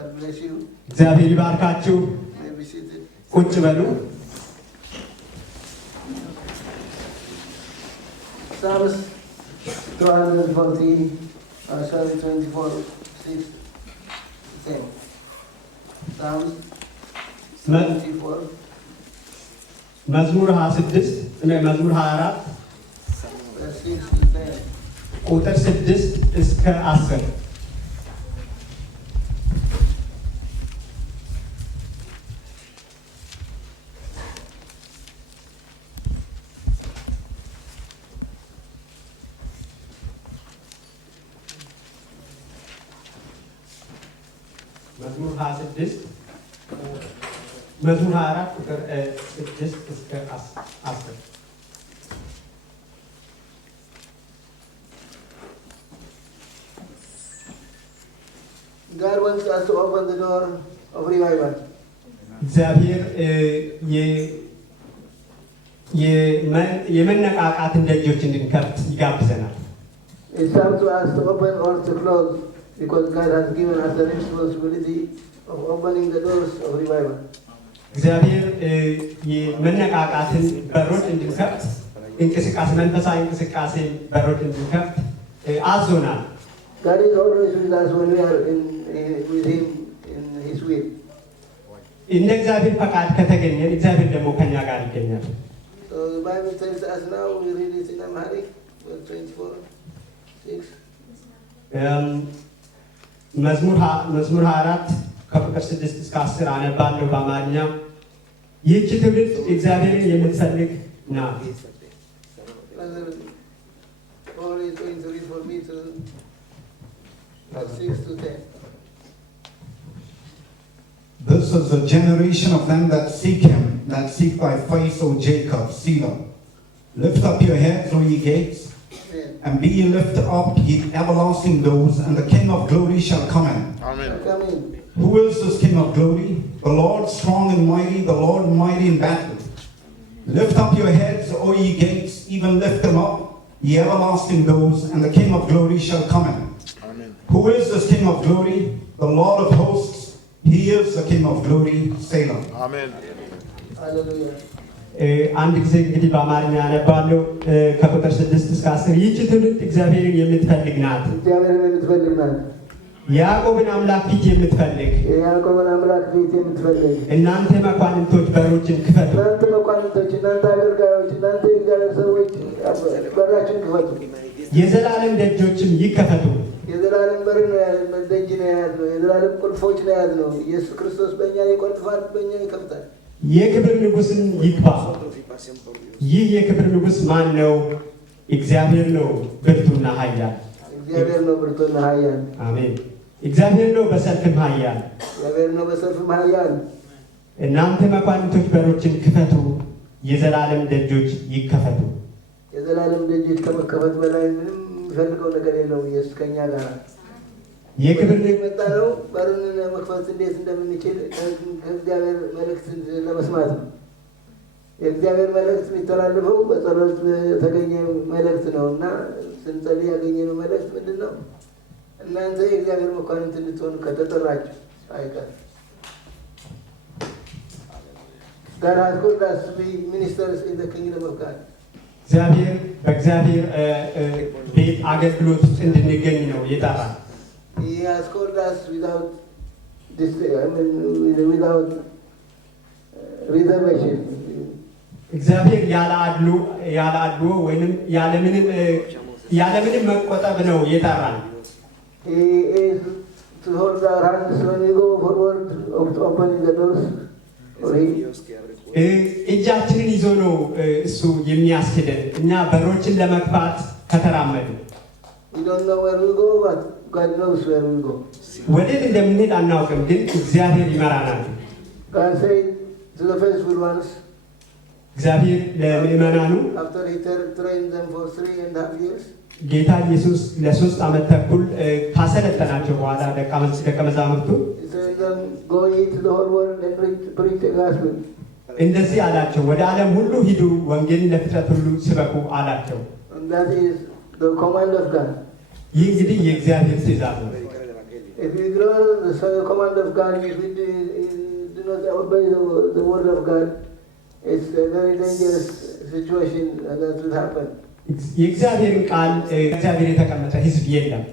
God bless you. እግዚአብሔር ይባርካችሁ። May be seated. ቁጭ በሉ። Psalms 240, sorry, 24, 6, same. Psalms 24. መዝሙር 26 እና መዝሙር 24 verse 6 to 10. ቁጥር 6 እስከ 10 መዝሙር 26 መዝሙር 24 ቁጥር 6 እስከ 10 God wants us to open the door of revival. እግዚአብሔር የመነቃቃትን ደጆች እንድንከፍት ይጋብዘናል። It's up to us to open or to close because God has given us the responsibility of opening the doors of revival. እግዚአብሔር የመነቃቃትን በሮች እንድንከፍት እንቅስቃሴ መንፈሳዊ እንቅስቃሴ በሮች እንድንከፍት አዞናል። God is always with us when we are with Him in His will. እንደ እግዚአብሔር ፈቃድ ከተገኘን እግዚአብሔር ደግሞ ከኛ ጋር ይገኛል። So the Bible tells us now, we read it in Amharic, verse 24, 6. መዝሙር 24 ከቁጥር 6 እስከ 10 አነባለሁ በአማርኛ። ይህች ትውልድ እግዚአብሔርን የምትፈልግ ናት። Paul is going to read for me to verse 6 to 10. This is the generation of them that seek him, that seek thy face, O Jacob, Selah. Lift up your heads, O ye gates, and be ye lifted up, ye everlasting doors, and the King of glory shall come in. Amen. Come in. Who is this King of glory? The Lord strong and mighty, the Lord mighty in battle. Lift up your heads, O ye gates, even lift them up, ye everlasting doors, and the King of glory shall come in. Amen. Who is this King of glory? The Lord of hosts. He is the King of glory. Selah. Amen. Hallelujah. አንድ ጊዜ እንግዲህ በአማርኛ አነባለሁ ከቁጥር 6 እስከ 10 ይህች ትውልድ እግዚአብሔርን የምትፈልግ ናት። እግዚአብሔርን የምትፈልግ ናት። የያዕቆብን አምላክ ፊት የምትፈልግ የያዕቆብን አምላክ ፊት የምትፈልግ እናንተ መኳንንቶች በሮችን ክፈቱ። እናንተ መኳንንቶች፣ እናንተ አገልጋዮች፣ እናንተ የእግዚአብሔር ሰዎች በራችን ክፈቱ። የዘላለም ደጆችም ይከፈቱ። የዘላለም በር ነው፣ ደጅ ነው የያዝነው። የዘላለም ቁልፎች ነው የያዝነው። ኢየሱስ ክርስቶስ በእኛ ይቆልፋል፣ በእኛ ይከፍታል። የክብር ንጉሥም ይግባ። ይህ የክብር ንጉሥ ማን ነው? እግዚአብሔር ነው ብርቱና ኃያል። እግዚአብሔር ነው ብርቱና ኃያል። አሜን። እግዚአብሔር ነው በሰልፍም ኃያል። እግዚአብሔር ነው በሰልፍም ኃያል። እናንተ መኳንንቶች በሮችን ክፈቱ፣ የዘላለም ደጆች ይከፈቱ። የዘላለም ደጆች ከመከፈት በላይ ምንም የሚፈልገው ነገር የለውም። ኢየሱስ ከኛ ጋር የክብር የመጣ ነው። በርን መክፈት እንዴት እንደምንችል ከእግዚአብሔር መልእክት ለመስማት ነው። የእግዚአብሔር መልእክት የሚተላለፈው በጸሎት የተገኘ መልእክት ነው እና ስንጸልይ ያገኘነው መልእክት ምንድን ነው? እናንተ የእግዚአብሔር መኳንንት እንድትሆኑ ከተጠራችሁ አይቀር God has called us to be ministers in the kingdom of God. እግዚአብሔር በእግዚአብሔር ቤት አገልግሎት ውስጥ እንድንገኝ ነው የጠራን። He has called us without reservation. እግዚአብሔር ያለ አድሎ ወይንም ያለምንም መቆጠብ ነው የጠራን። He is to hold our hands when we go forward of opening the doors. እጃችንን ይዞ ነው እሱ የሚያስችለን እኛ በሮችን ለመግፋት ከተራመድን። We don't know where we go, but God knows where we go. ወዴት እንደምንሄድ አናውቅም፣ ግን እግዚአብሔር ይመራናል። God said to the faithful ones, እግዚአብሔር ለምእመናኑ after He trained them for 3.5 years, ጌታ ኢየሱስ ለ3 ዓመት ተኩል ካሰለጠናቸው በኋላ ደቀ መዛሙርቱ He said them, go ye to the whole world and preach the gospel. እንደዚህ አላቸው፣ ወደ ዓለም ሁሉ ሂዱ፣ ወንጌልን ለፍጥረት ሁሉ ስበኩ አላቸው። And that is the command of God. ይህ እንግዲህ የእግዚአብሔር ትእዛዝ ነው። If you ignore the command of God, if you do not obey the word of God, it's a very dangerous situation that will happen. የእግዚአብሔርን ቃል እግዚአብሔር የተቀመጠ ሕዝብ የለም።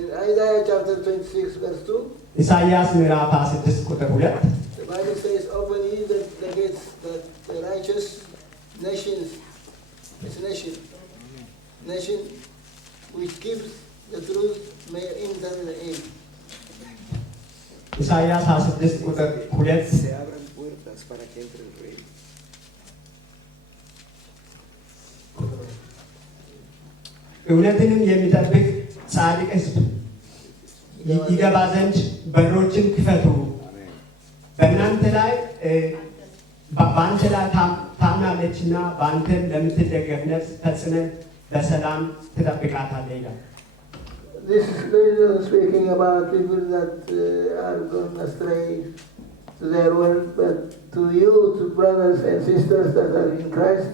In Isaiah chapter 26 verse 2, ኢሳይያስ ምዕራፍ 26 ቁጥር 2 the Bible says, "Open ye the gates, that the righteous nations, this nation which keeps the truth may enter in." ኢሳይያስ 26 ቁጥር 2 Se abran puertas para que entre el rey. እውነትንም የሚጠብቅ ጻድቅ ሕዝብ ይገባ ዘንድ በሮችን ክፈቱ። በእናንተ ላይ በአንተ ላይ ታምናለችና በአንተ ለምትደገፍ ነፍስ ፈጽመህ በሰላም ትጠብቃታለህ ይላል። This is speaking about people that are going astray to their world, but to you, to brothers and sisters that are in Christ,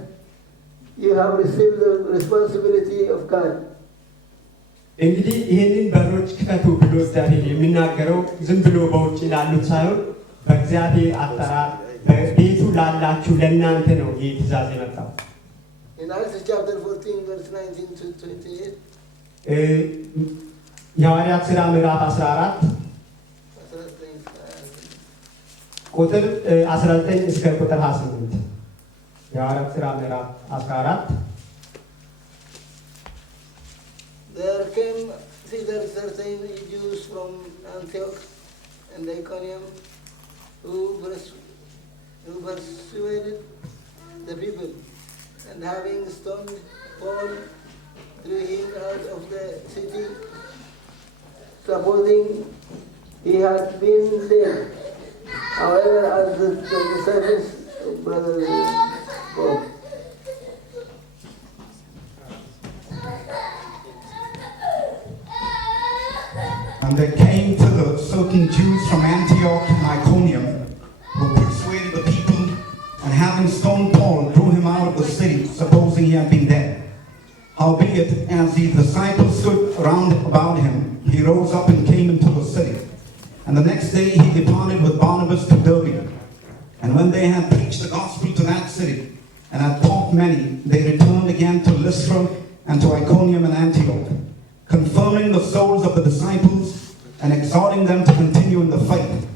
you have received the responsibility of God. እንግዲህ ይህንን በሮች ክፈቱ ብሎ እግዚአብሔር የሚናገረው ዝም ብሎ በውጭ ላሉት ሳይሆን በእግዚአብሔር አጠራር በቤቱ ላላችሁ ለእናንተ ነው ይህ ትእዛዝ የመጣው። In Acts chapter 14, verse 19 to 28, የሐዋርያት ሥራ ምዕራፍ 14 ቁጥር 19 እስከ ቁጥር 28 የሐዋርያት ሥራ ምዕራፍ 14 there came thither certain Jews from Antioch and Iconium who persuaded the people, and having stoned Paul, threw him out of the city, supposing he had been dead. However, as the disciples, brother Paul, And there came to the certain Jews from Antioch and Iconium, who persuaded the people, and having stoned Paul, threw him out of the city, supposing he had been dead. Howbeit, as the disciples stood round about him, he rose up and came into the city. And the next day he departed with Barnabas to Derbe. And when they had preached the gospel to that city, and had taught many, they returned again to Lystra and to Iconium and Antioch, confirming the souls of the disciples, and exhorting them to continue in the faith,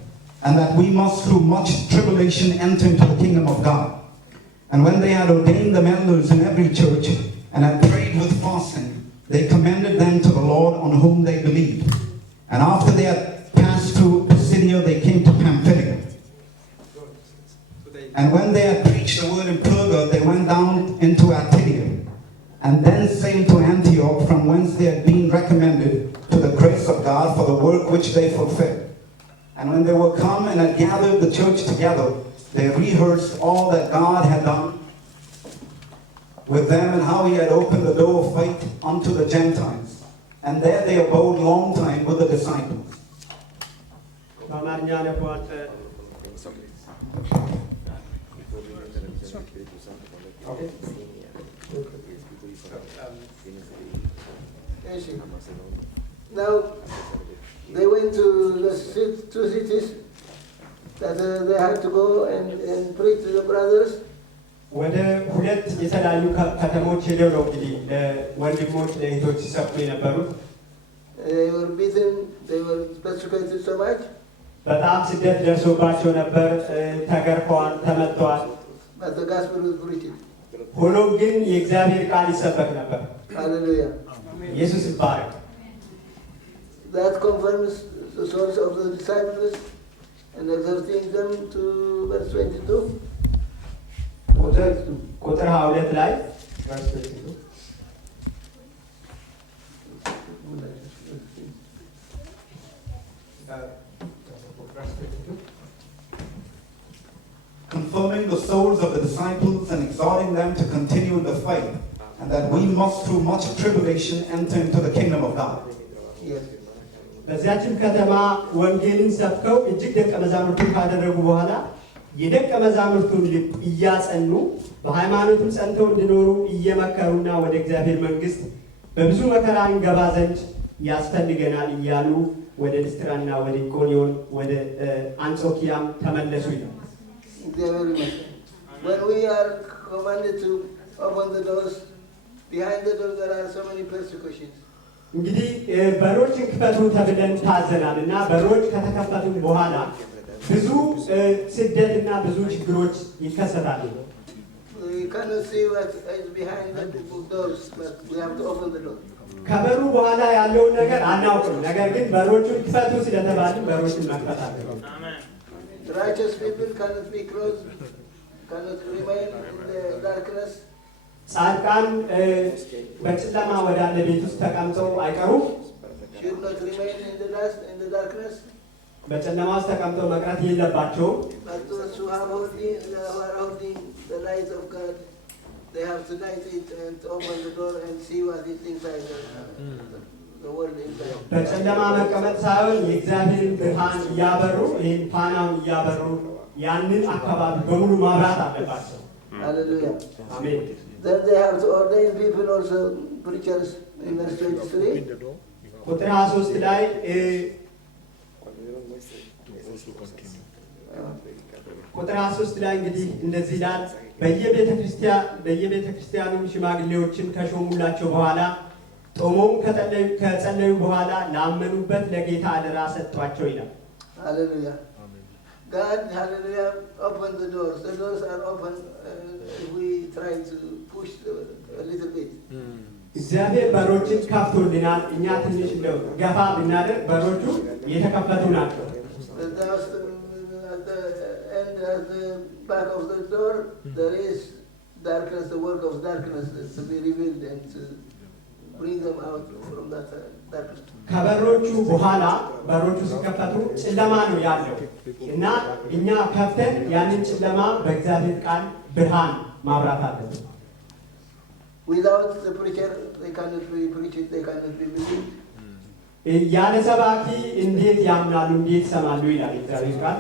and that we must through much tribulation enter into the kingdom of God. And when they had ordained them elders in every church, and had prayed with fasting, they commended them to the Lord on whom they believed. And after they had passed through Pisidia, they came to Pamphylia. And when they had preached the word in Perga, they went down into Attalia, and then sailed to Antioch, from whence they had been recommended to the grace of God for the work which they fulfilled. And when they were come and had gathered the church together, they rehearsed all that God had done with them, and how he had opened the door of faith unto the Gentiles. And there they abode long time with the disciples. በአማርኛ ለቧል now they went to the two cities that they had to go and preach to the brothers. ወደ ሁለት የተለያዩ ከተሞች ሄደው ነው እንግዲህ ለወንድሞች ለእህቶች ሲሰብኩ የነበሩት። They were beaten, they were persecuted so much. በጣም ስደት ደርሶባቸው ነበር፣ ተገርፈዋል፣ ተመተዋል። But the gospel was preached. ሆኖም ግን የእግዚአብሔር ቃል ይሰበክ ነበር። Hallelujah. ኢየሱስ ይባረክ። That confirms the souls of the disciples and exhorting them to verse 22. ቁጥር 22 ላይ verse 22 confirming the souls of the disciples and exhorting them to continue in the faith, and that we must through much tribulation enter into the kingdom of God. Yes. በዚያችም ከተማ ወንጌልን ሰብከው እጅግ ደቀ መዛሙርቱን ካደረጉ በኋላ የደቀ መዛሙርቱን ልብ እያጸኑ በሃይማኖትም ጸንተው እንዲኖሩ እየመከሩና ወደ እግዚአብሔር መንግሥት በብዙ መከራ እንገባ ዘንድ ያስፈልገናል እያሉ ወደ ልስጥራና ወደ ኢቆንዮን ወደ አንጾኪያም ተመለሱ ይላል። When we are commanded to open the doors, behind the doors there are so many persecutions. እንግዲህ በሮችን ክፈቱ ተብለን ታዘናልና በሮች ከተከፈቱ በኋላ ብዙ ስደትና ብዙ ችግሮች ይከሰታሉ። We cannot see what is behind the doors, but we have to open the door. ከበሩ በኋላ ያለውን ነገር አናውቅም። ነገር ግን በሮቹን ክፈቱ ስለተባልን በሮችን መክፈት አለብን። Righteous people cannot be closed, cannot remain in the darkness. ጻድቃን በጨለማ ወዳለ ቤት ውስጥ ተቀምጠው አይቀሩም። Should not remain in the darkness. በጨለማ ውስጥ ተቀምጠው መቅረት የለባቸውም። But those who are holding the light of God, they have to light it and open the door and see what is inside the world inside. በጨለማ መቀመጥ ሳይሆን የእግዚአብሔርን ብርሃን እያበሩ ይህን ፓናውን እያበሩ ያንን አካባቢ በሙሉ ማብራት አለባቸው። Hallelujah. አሜን። Then they have to ordain people also, preachers in verse 23. ቁጥር 23 ላይ ቁጥር 23 ላይ እንግዲህ እንደዚህ ይላል፣ በየቤተ ክርስቲያኑ ሽማግሌዎችን ከሾሙላቸው በኋላ ጦመው ከጸለዩ በኋላ ላመኑበት ለጌታ አደራ ሰጧቸው ይላል። Hallelujah. God, hallelujah, open the doors. The doors are open. We try to push a little bit. እግዚአብሔር በሮችን ከፍቶልናል። እኛ ትንሽ እንደው ገፋ ብናደርግ በሮቹ የተከፈቱ ናቸው። At the end, at the back of the door, there is darkness, the work of darkness to be revealed and to bring them out from that darkness. ከበሮቹ በኋላ በሮቹ ሲከፈቱ ጨለማ ነው ያለው እና እኛ ከፍተን ያንን ጨለማ በእግዚአብሔር ቃል ብርሃን ማብራት አለብን። Without the preacher, they cannot be preached, they cannot be believed. ያለ ሰባኪ እንዴት ያምናሉ? እንዴት ይሰማሉ? ይላል እግዚአብሔር ቃል።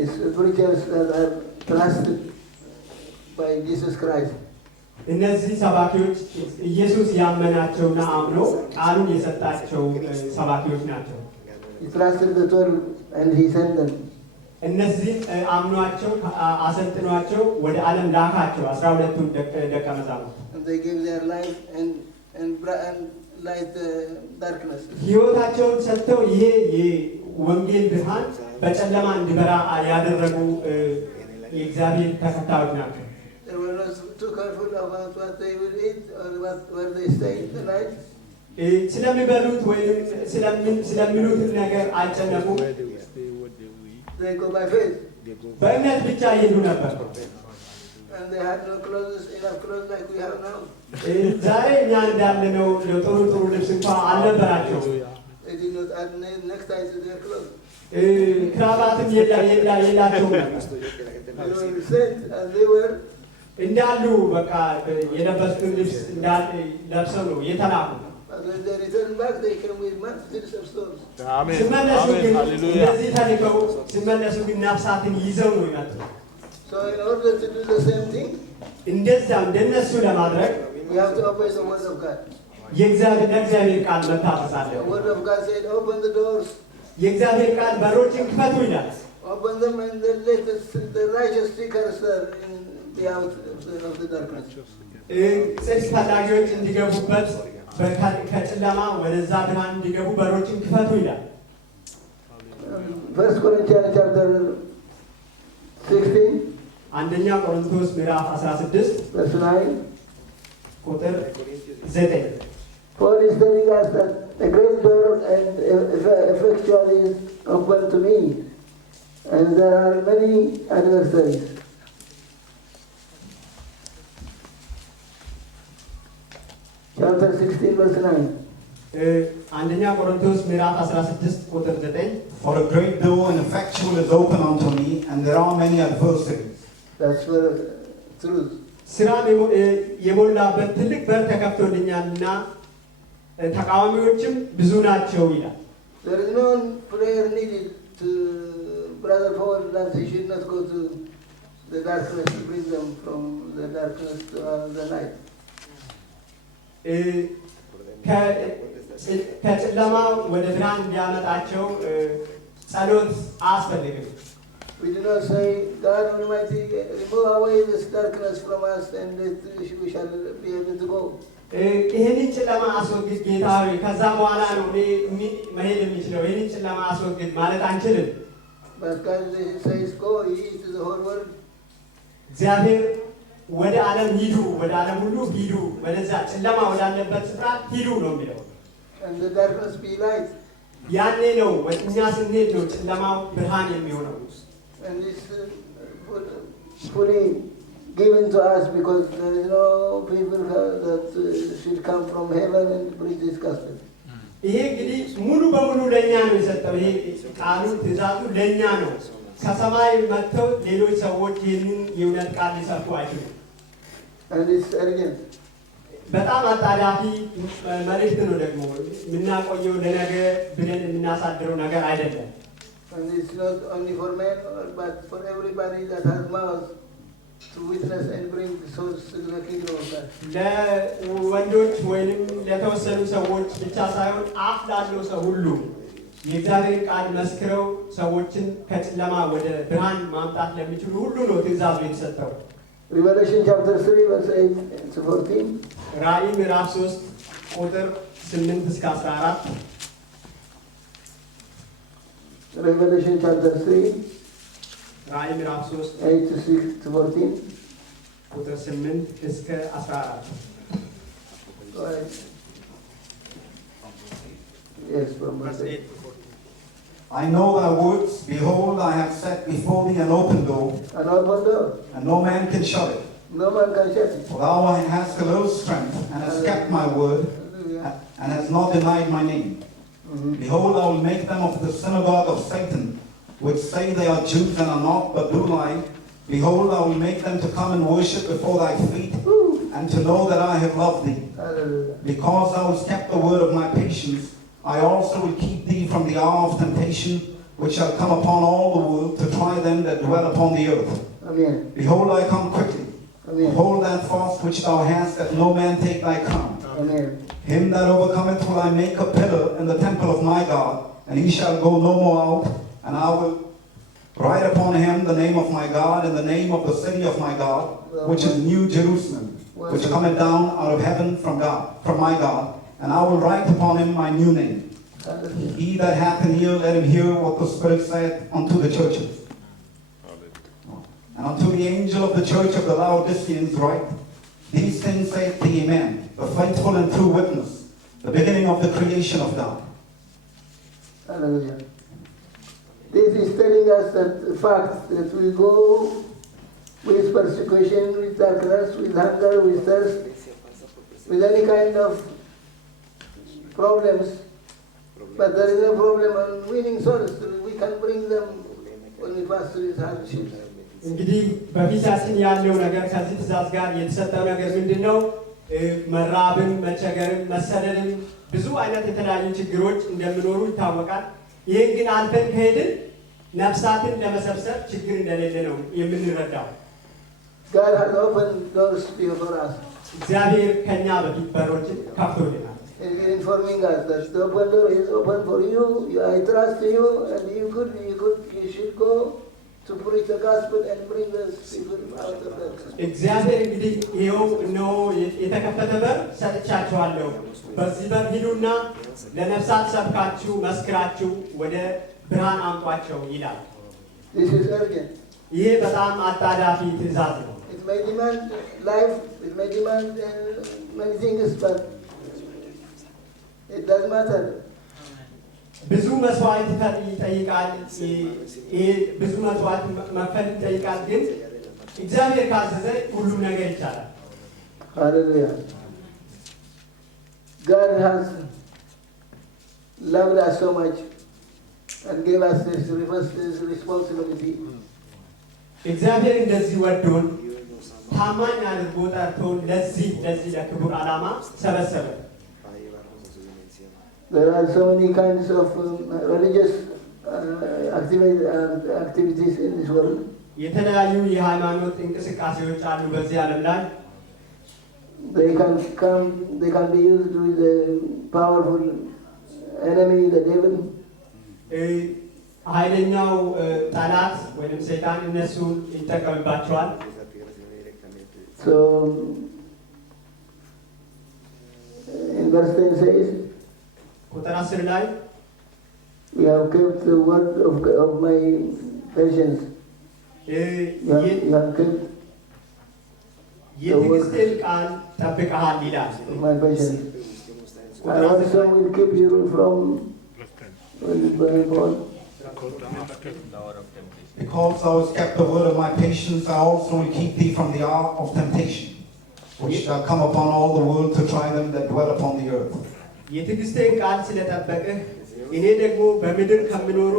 It's the preachers that are trusted by Jesus Christ. እነዚህ ሰባኪዎች ኢየሱስ ያመናቸውና አምኖ ቃሉን የሰጣቸው ሰባኪዎች ናቸው። He trusted the 12 and he sent them. እነዚህ አምኗቸው አሰልጥኗቸው ወደ ዓለም ላካቸው 12ቱን ደቀ መዛሙርት። And they gave their life and light the darkness. ሕይወታቸውን ሰጥተው ይሄ የወንጌል ብርሃን በጨለማ እንዲበራ ያደረጉ የእግዚአብሔር ተከታዮች ናቸው። They were not too careful about what they will eat or where they stay the night. ስለሚበሉት ወይም ስለሚሉት ነገር አይጨነቁም። They go by faith. በእምነት ብቻ ይሄዱ ነበር። And they had no clothes, enough clothes like we have now. ዛሬ እኛ እንዳለነው ጥሩ ልብስ እንኳን አልነበራቸው። They did not add neckties to their clothes. ክራባትም የላቸውም ነበር። They were sent as they were. እንዳሉ በቃ የለበሱትን ልብስ ለብሰው ነው የተላኩ። But when they returned back, they came with multitudes of stones. ሲመለሱ ግን እንደዚህ ተልከው ሲመለሱ ግን ነፍሳትን ይዘው ነው የመጡት። So in order to do the same thing, እንደዛ እንደነሱ ለማድረግ we have to obey the word of God. ለእግዚአብሔር ቃል መታዘዝ አለ። The word of God said, open the doors. የእግዚአብሔር ቃል በሮችን ክፈቱ ይላል። Open them and then let the righteous seekers be out of the darkness. ጽድቅ ፈላጊዎች እንዲገቡበት ከጨለማ ወደዛ ብርሃን እንዲገቡ በሮችን ክፈቱ ይላል። 1 Corinthians chapter 16, አንደኛ ቆሮንቶስ ምዕራፍ 16 verse 9. ቁጥር 9 Paul is telling us that a great door and effectual is open to me, and there are many adversaries. Chapter 16, verse 9. አንደኛ ቆሮንቶስ ምዕራፍ 16 ቁጥር 9 For a great door and effectual is open unto me, and there are many adversaries. That's for truth. ስራም የሞላበት ትልቅ በር ተከፍቶልኛልና ተቃዋሚዎችም ብዙ ናቸው ይላል። There is no prayer needed to Brother Paul that he should not go to the darkness to bring them from the darkness to the light. ከጨለማ ወደ ብርሃን እንዲያመጣቸው ጸሎት አያስፈልግም። We do not say, God Almighty, remove away this darkness from us and we shall be able to go. ይህንን ጨለማ አስወግድ ጌታ ሆይ ከዛ በኋላ ነው እኔ መሄድ የምችለው ይህንን ጨለማ አስወግድ ማለት አንችልም። But God says, go ye to the whole world. እግዚአብሔር ወደ ዓለም ሂዱ፣ ወደ ዓለም ሁሉ ሂዱ፣ ወደዛ ጨለማ ወዳለበት ስፍራ ሂዱ ነው የሚለው። And the darkness be light. ያኔ ነው እኛ ስንሄድ ነው ጨለማው ብርሃን የሚሆነው። And this fully given to us because there is no people that should come from heaven and preach this gospel. ይሄ እንግዲህ ሙሉ በሙሉ ለኛ ነው የሰጠው። ይሄ ቃሉ ትእዛዙ ለኛ ነው። ከሰማይ መጥተው ሌሎች ሰዎች ይህንን የእውነት ቃል ሊሰብኩ አይችሉም። And it's urgent. በጣም አጣዳፊ መልእክት ነው። ደግሞ የምናቆየው ለነገ ብለን የምናሳድረው ነገር አይደለም። And it's not only for men, but for everybody that has mouth to witness and bring the souls to the kingdom of God. ለወንዶች ወይንም ለተወሰኑ ሰዎች ብቻ ሳይሆን አፍ ላለው ሰው ሁሉ የእግዚአብሔር ቃል መስክረው ሰዎችን ከጨለማ ወደ ብርሃን ማምጣት ለሚችሉ ሁሉ ነው ትእዛዙ የተሰጠው። Revelation chapter 3 verse 8 to 14. ራእይ ምዕራፍ 3 ቁጥር 8 እስከ 14 Revelation chapter 3, ራእይ ምዕራፍ 3 8 to 6 to 14. ቁጥር 8 እስከ 14 Go ahead. Yes, from verse 8. I know thy works. Behold, I have set before thee an open door, An open door. and no man can shut it. No man can shut it. For thou hast a little strength, and hast kept my word, Hallelujah. and hast not denied my name. Mhm. Behold, I will make them of the synagogue of Satan, which say they are Jews and are not, but do lie. Behold, I will make them to come and worship before thy feet, Woo. and to know that I have loved thee. Hallelujah. Because thou hast kept the word of my patience, I also will keep thee from the hour of temptation, which shall come upon all the world to try them that dwell upon the earth. Amen. Behold, I come quickly. Amen. Hold that fast which thou hast, that no man take thy crown. Amen. Him that overcometh will I make a pillar in the temple of my God, and he shall go no more out, and I will write upon him the name of my God, and the name of the city of my God, which is New Jerusalem, which cometh down out of heaven from my God, and I will write upon him my new name. Hallelujah. He that hath an ear, let him hear what the Spirit saith unto the churches. And unto the angel of the church of the Laodiceans write, these things saith the Amen, the faithful and true witness, the beginning of the creation of God. Hallelujah. This is telling us that the fact that we go with persecution, with darkness, with hunger, with thirst, with any kind of problems, but there is no problem on winning souls. We can bring them when we pass through these hardships. እንግዲህ በፊታችን ያለው ነገር ከዚህ ትእዛዝ ጋር የተሰጠው ነገር ምንድነው? መራብም፣ መቸገርም፣ መሰደድም ብዙ አይነት የተለያዩ ችግሮች እንደሚኖሩ ይታወቃል። ይሄን ግን አልፈን ከሄድን ነፍሳትን ለመሰብሰብ ችግር እንደሌለ ነው የምንረዳው። God has opened doors before us. እግዚአብሔር ከኛ በፊት በሮችን ከፍቶልናል። He is informing us that the open door is open for you. I trust you, and you should go to preach the gospel and bring those people out of darkness. እግዚአብሔር እንግዲህ ይኸው እነሆ የተከፈተ በር ሰጥቻችኋለሁ፣ በዚህ በር ሂዱና ለነፍሳት ሰብካችሁ መስክራችሁ ወደ ብርሃን አምጧቸው ይላል። This is urgent. ይሄ በጣም አጣዳፊ ትእዛዝ ነው። It may demand life, it may demand many things, but it doesn't matter. ብዙ መስዋዕት ይጠይቃል። ይሄ ብዙ መስዋዕት መክፈል ይጠይቃል። ግን እግዚአብሔር ካዘዘ ሁሉም ነገር ይቻላል። Hallelujah. God has loved us so much and gave us this responsibility. እግዚአብሔር እንደዚህ ወዶን ታማኝ አድርጎ ጠርቶን ለዚህ ለክቡር ዓላማ ሰበሰበ። There are so many kinds of religious activities in this world. የተለያዩ የሃይማኖት እንቅስቃሴዎች አሉ በዚህ ዓለም ላይ። They can be used with powerful enemy, the devil. ኃይለኛው ጠላት ወይም ሰይጣን እነሱን ይጠቀምባቸዋል። So in verse 10 says, ቁጥር 10 ላይ we have kept the word of my patience. You have kept የትዕግስቴን ቃል ጠብቀሃል ይላል። my patience. I also will keep you from Because thou hast kept the word of my patience, I also will keep thee from the hour of temptation, which shall come upon all the world to try them that dwell upon the earth. የትዕግስቴን ቃል ስለጠበቅህ እኔ ደግሞ በምድር ከሚኖሩ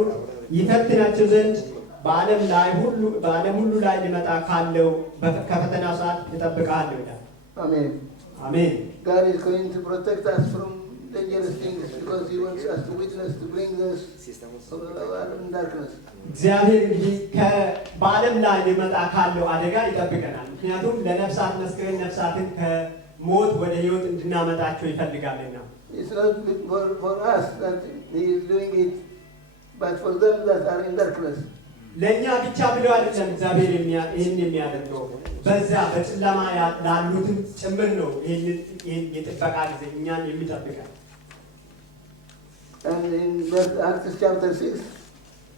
ይፈትናቸው ዘንድ በዓለም ሁሉ ላይ ሊመጣ ካለው ከፈተና ሰዓት እጠብቅሃለሁ ይላል። Amen. አሜን። God is going to protect us from dangerous things because He wants us to witness, to bring us out in darkness. እግዚአብሔር እንግዲህ በዓለም ላይ ሊመጣ ካለው አደጋ ይጠብቀናል። ምክንያቱም ለነፍሳት መስክረን ነፍሳትን ከሞት ወደ ሕይወት እንድናመጣቸው ይፈልጋልና። It's not for us that He is doing it, but for them that are in darkness. ለእኛ ብቻ ብለው አይደለም እግዚአብሔር ይህን የሚያደርገው በዛ በጨለማ ላሉትም ጭምር ነው። ይህን የጥበቃ ጊዜ እኛን የሚጠብቀን። And in Acts chapter 6,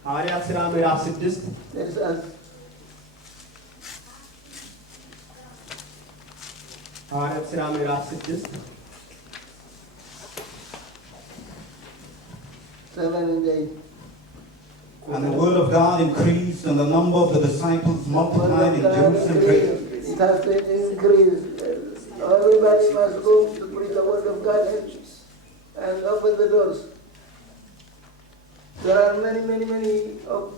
ሐዋርያት ሥራ ምዕራፍ 6 there's us. ሐዋርያት ሥራ ምዕራፍ 6 7 and 8. And the word of God increased, and the number of the disciples multiplied in Jerusalem greatly. It has to increase. Everybody must go to preach the word of God and open the doors. There are many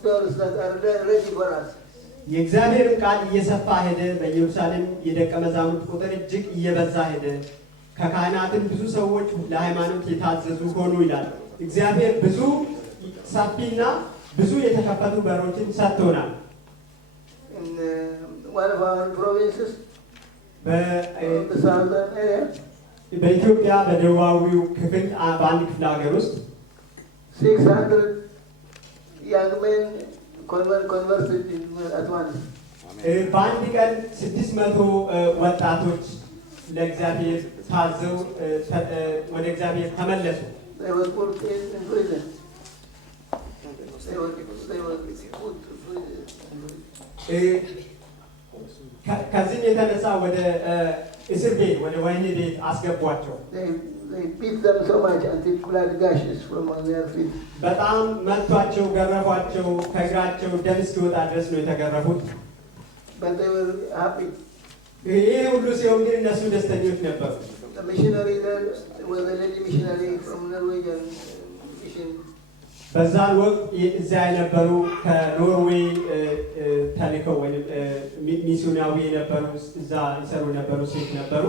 doors that are ready for us. የእግዚአብሔር ቃል እየሰፋ ሄደ። በኢየሩሳሌም የደቀ መዛሙርት ቁጥር እጅግ እየበዛ ሄደ። ከካህናትም ብዙ ሰዎች ለሃይማኖት የታዘዙ ሆኑ ይላል። እግዚአብሔር ብዙ ሰፊና ብዙ የተከፈቱ በሮችን ሰጥቶናል። In one of our provinces, the southern area, በኢትዮጵያ በደቡባዊው ክፍል በአንድ ክፍለ ሀገር ውስጥ 600 young men converted at once. በአንድ ቀን 600 ወጣቶች ለእግዚአብሔር ታዘው ወደ እግዚአብሔር ተመለሱ። They were put in prison. They were put in prison. ከዚህም የተነሳ ወደ እስር ቤት ወደ ወህኒ ቤት አስገቧቸው። They beat them so much until blood gushes from their feet. በጣም መቷቸው፣ ገረፏቸው። ከእግራቸው ደም እስኪወጣ ድረስ ነው የተገረፉት። But they were happy. ይህ ሁሉ ሲሆን ግን እነሱ ደስተኞች ነበሩ። The missionary there was a lady missionary from Norwegian mission. በዛን ወቅት እዚያ የነበሩ ከኖርዌይ ተልከው ወይም ሚስዮናዊ የነበሩ እዛ ይሰሩ የነበሩ ሴት ነበሩ።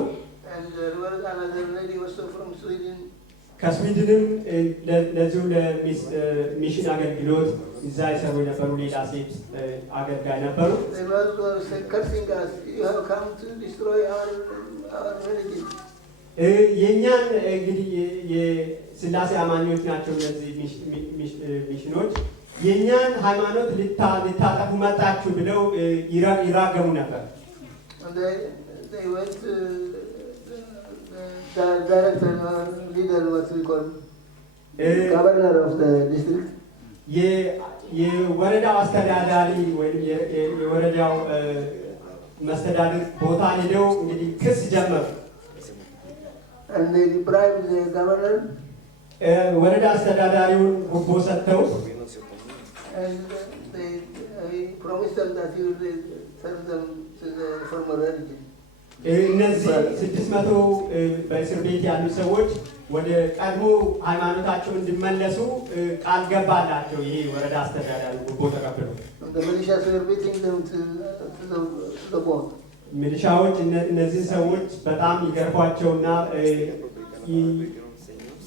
And there was another lady also from Sweden. ከስዊድንም ለዚሁ ለሚሽን አገልግሎት እዛ ይሰሩ የነበሩ ሌላ ሴት አገልጋይ ነበሩ። They were cursing us. You have come to destroy our religion. የእኛን እንግዲህ የስላሴ አማኞች ናቸው እነዚህ ሚሽኖች። የእኛን ሃይማኖት ልታጠፉ መጣችሁ ብለው ይራገሙ ነበር። And they went to the director or leader, what we call governor of the district. የወረዳው አስተዳዳሪ ወይም የወረዳው መስተዳድር ቦታ ሄደው እንግዲህ ክስ ጀመሩ። And they bribed the governor. ወረዳ አስተዳዳሪውን ጉቦ ሰጥተው And they promised them that he would turn them to the former religion. እነዚህ 600 በእስር ቤት ያሉ ሰዎች ወደ ቀድሞ ሃይማኖታቸው እንዲመለሱ ቃል ገባላቸው። ይሄ ወረዳ አስተዳዳሪ ጉቦ ተቀብለው The militias were beating them to the bone. ሚሊሻዎች እነዚህ ሰዎች በጣም ይገርፏቸውና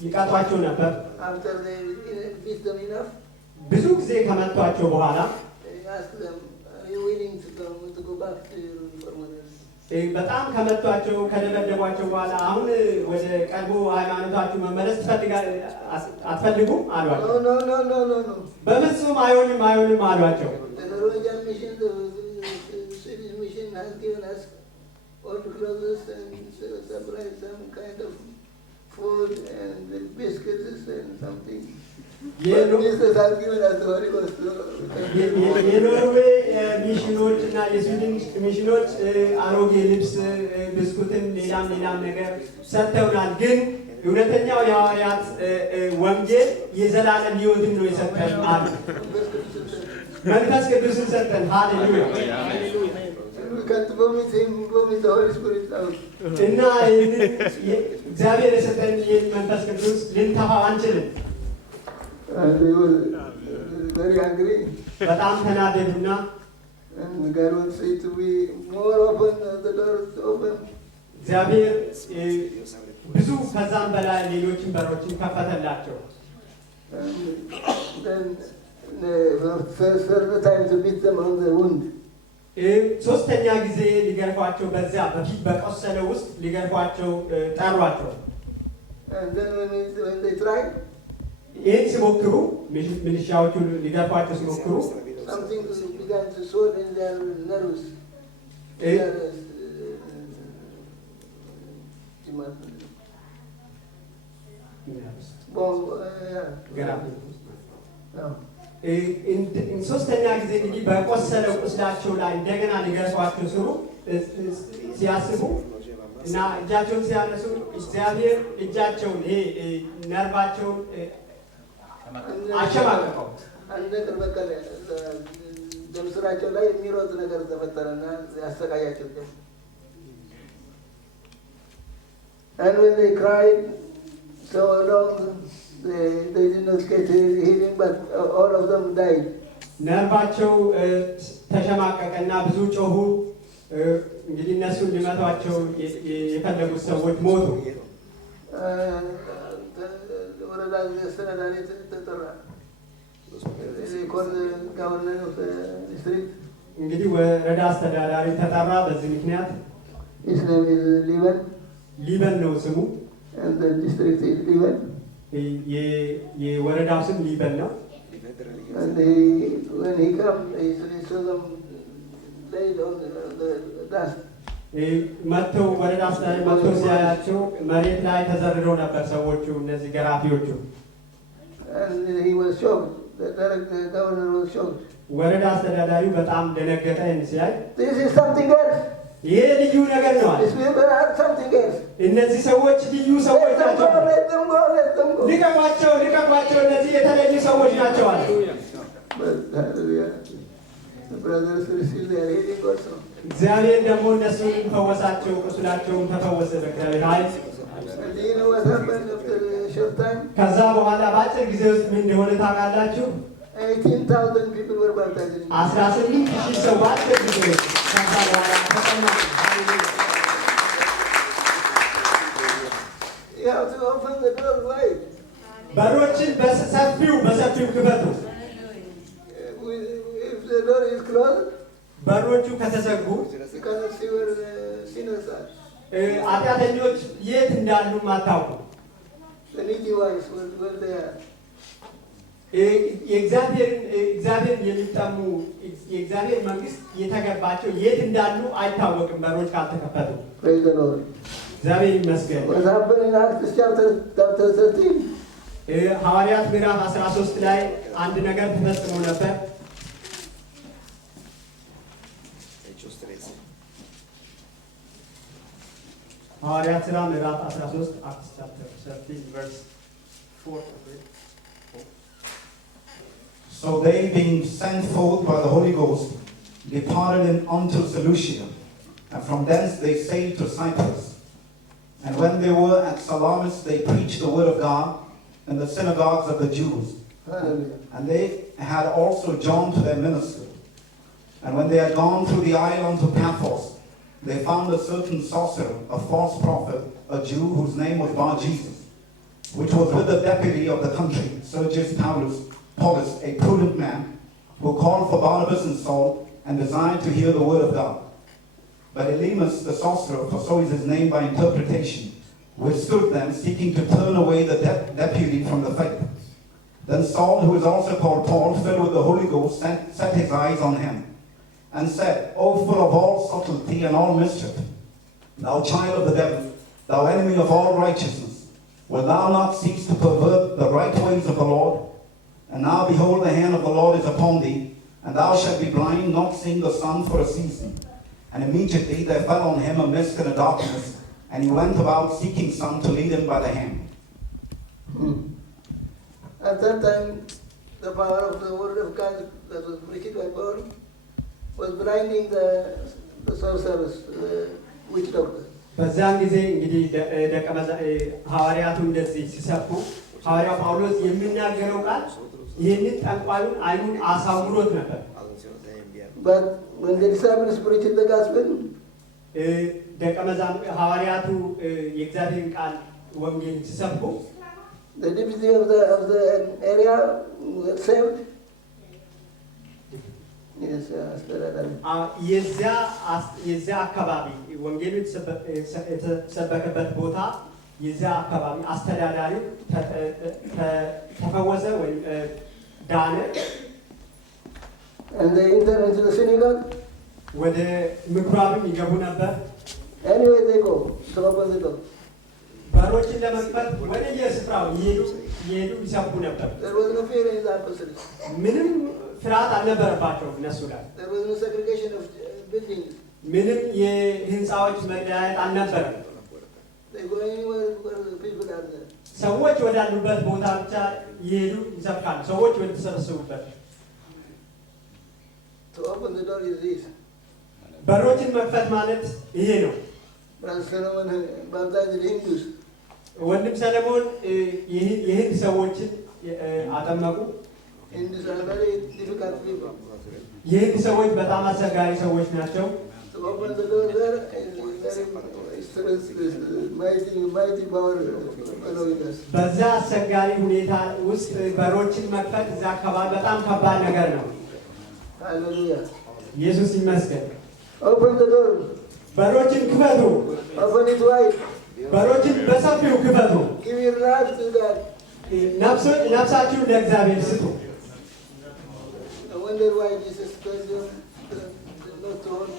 ይቀጧቸው ነበር። After they beat them enough, ብዙ ጊዜ ከመቷቸው በኋላ they asked them, "Are you willing to go back to your former religion?" በጣም ከመቷቸው ከደበደቧቸው በኋላ አሁን ወደ ቀድሞ ሃይማኖታችሁ መመለስ አትፈልጉም አሏቸው። በፍጹም አይሆንም አሏቸው። food and biscuits and something. የኖርዌይ ሚሽኖች እና የስዊድን ሚሽኖች አሮጌ ልብስ፣ ብስኩትን፣ ሌላም ነገር ሰጥተውናል። ግን እውነተኛው የሐዋርያት ወንጌል የዘላለም ሕይወትን ነው የሰጠን አሉ። መንፈስ ቅዱስን ሰጠን። ሃሌሉያ! እና እግዚአብሔር የሰጠን ይህን መንፈስ ቅዱስ ልንተፋው አንችልም። በጣም ተናደዱና እግዚአብሔር ብዙ ከዛም በላይ ሌሎችን በሮችን ከፈተላቸው። ሶስተኛ ጊዜ ሊገርፏቸው በዚያ በፊት በቆሰለ ውስጥ ሊገርፏቸው ጠሯቸው። ይህን ሲሞክሩ ሚሊሻዎቹ ሊገርፏቸው ሲሞክሩ ሶስተኛ ጊዜ እንግዲህ በቆሰለው ቁስላቸው ላይ እንደገና ሊገርፏቸው ሲያስቡ እና እጃቸውን ሲያነሱ እግዚአብሔር እጃቸውን ነርቫቸውን አሸማቀቀው። ስራቸው ላይ የሚሮጥ ነገር ተፈጠረና ያሰቃያቸው። And when they cried so long, they did not get healing, but all of them died. ነርቫቸው ተሸማቀቀና ብዙ ጮሁ። እንግዲህ እነሱን ሊመቷቸው የፈለጉት ሰዎች ሞቱ። ወረዳ አስተዳዳሪ ተጠራ። እንግዲህ ወረዳ አስተዳዳሪ ተጠራ። በዚህ ምክንያት ሊበን ነው ስሙ። የወረዳው ስም ሊበን ነው። መጥተው ወረዳ አስተዳዳሪ መጥተው ሲያያቸው መሬት ላይ ተዘርረው ነበር ሰዎቹ፣ እነዚህ ገራፊዎቹ። ወረዳ አስተዳዳሪው በጣም ደነገጠ። ሲያይ ይሄ ልዩ ነገር ነው አለ። እነዚህ ሰዎች ልዩ ሰዎች ናቸው፣ ልቀቋቸው፣ እነዚህ የተለዩ ሰዎች ናቸው አለ። እግዚአብሔር ደግሞ እነሱን ፈወሳቸው፣ ቁስላቸውን ተፈወሰ በእግዚአብሔር ኃይል። ከዛ በኋላ በአጭር ጊዜ ውስጥ ምን እንደሆነ ታውቃላችሁ? 18,000 ሰው በአጭር ጊዜ ውስጥ ከዛ በኋላ ተጠመቁ። በሮችን በሰፊው ክፈቱ። በሮቹ ከተዘጉ ኃጢአተኞች የት እንዳሉ አታውቁ። እግዚአብሔር የሚጠሙ የእግዚአብሔር መንግስት የተገባቸው የት እንዳሉ አይታወቅም፣ በሮች ካልተከፈቱ። እግዚአብሔር ይመስገን። ሐዋርያት ምዕራፍ 13 ላይ አንድ ነገር ተፈጽሞ ነበር። ሐዋርያት ሥራ ምዕራፍ 13 Acts chapter 13 verse 4. So they, being sent forth by the Holy Ghost, departed unto Seleucia, and from thence they sailed to Cyprus. And when they were at Salamis, they preached the word of God in the synagogues of the Jews. And they had also John to their ministry. And when they had gone through the island to Paphos, they found a certain sorcerer, a false prophet, a Jew whose name was Bar-Jesus, which was with the deputy of the country, Sergius Paulus, a prudent man, who called for Barnabas and Saul and desired to hear the word of God. But Elymas the sorcerer, for so is his name by interpretation, withstood them, seeking to turn away the deputy from the faith. Then Saul, who is also called Paul, filled with the Holy Ghost, set his eyes on him, and said, O full of all subtlety and all mischief, thou child of the devil, thou enemy of all righteousness, wilt thou not cease to pervert the right ways of the Lord? And now behold, the hand of the Lord is upon thee, and thou shalt be blind, not seeing the sun for a season. And immediately there fell on him a mist and a darkness, and he went about seeking some to lead him by the hand. At that time, the power of the word of God that was preached by Paul was blinding the sorcerers, witch doctors. በዛን ጊዜ እንግዲህ ሐዋርያቱ እንደዚህ ሲሰብኩ ሐዋርያው ጳውሎስ የሚናገረው ቃል ይህንን ጠንቋዩን አይኑን አሳውሮት ነበር። But when the disciples preached the gospel, ሐዋርያቱ የእግዚአብሔርን ቃል ወንጌል ሲሰብኩ the deputy of the area was saved. Yes, የዚያ አካባቢ ወንጌሉ የተሰበከበት ቦታ የዚያ አካባቢ አስተዳዳሪው ተፈወሰ ወይም ዳነ። And they entered into the synagogue. ወደ ምኩራብም ይገቡ ነበር። Anyway, they go to open the door. በሮችን ለመክፈት ወደ የስፍራው ይሄዱ ይሰብኩ ነበር። There was no fear in the apostles. ምንም ፍርሃት አልነበረባቸውም እነሱ ጋር። There was no segregation of buildings. ምንም የህንፃዎች መለያየት አልነበረም። They go anywhere where the people are there. ሰዎች ወዳሉበት ቦታ ብቻ ይሄዱ ይሰብካሉ። ሰዎች ወደ ተሰበሰቡበት። To open the door is this. በሮችን መክፈት ማለት ይሄ ነው። Brother Solomon baptized the Hindus. ወንድም ሰለሞን የህንድ ሰዎችን አጠመቁ። Hindus are very difficult people. የህንድ ሰዎች በጣም አስቸጋሪ ሰዎች ናቸው። To open the door there is very mighty power following us. በዛ አስቸጋሪ ሁኔታ ውስጥ በሮችን መክፈት እዛ አካባቢ በጣም ከባድ ነገር ነው። Hallelujah. ኢየሱስ ይመስገን። Open the door. በሮችን ክፈቱ። Open it wide. በሮችን በሰፊው ክፈቱ። Give your life to God. ነፍሳችሁን ለእግዚአብሔር ስጡ። I wonder why Jesus told them not to hold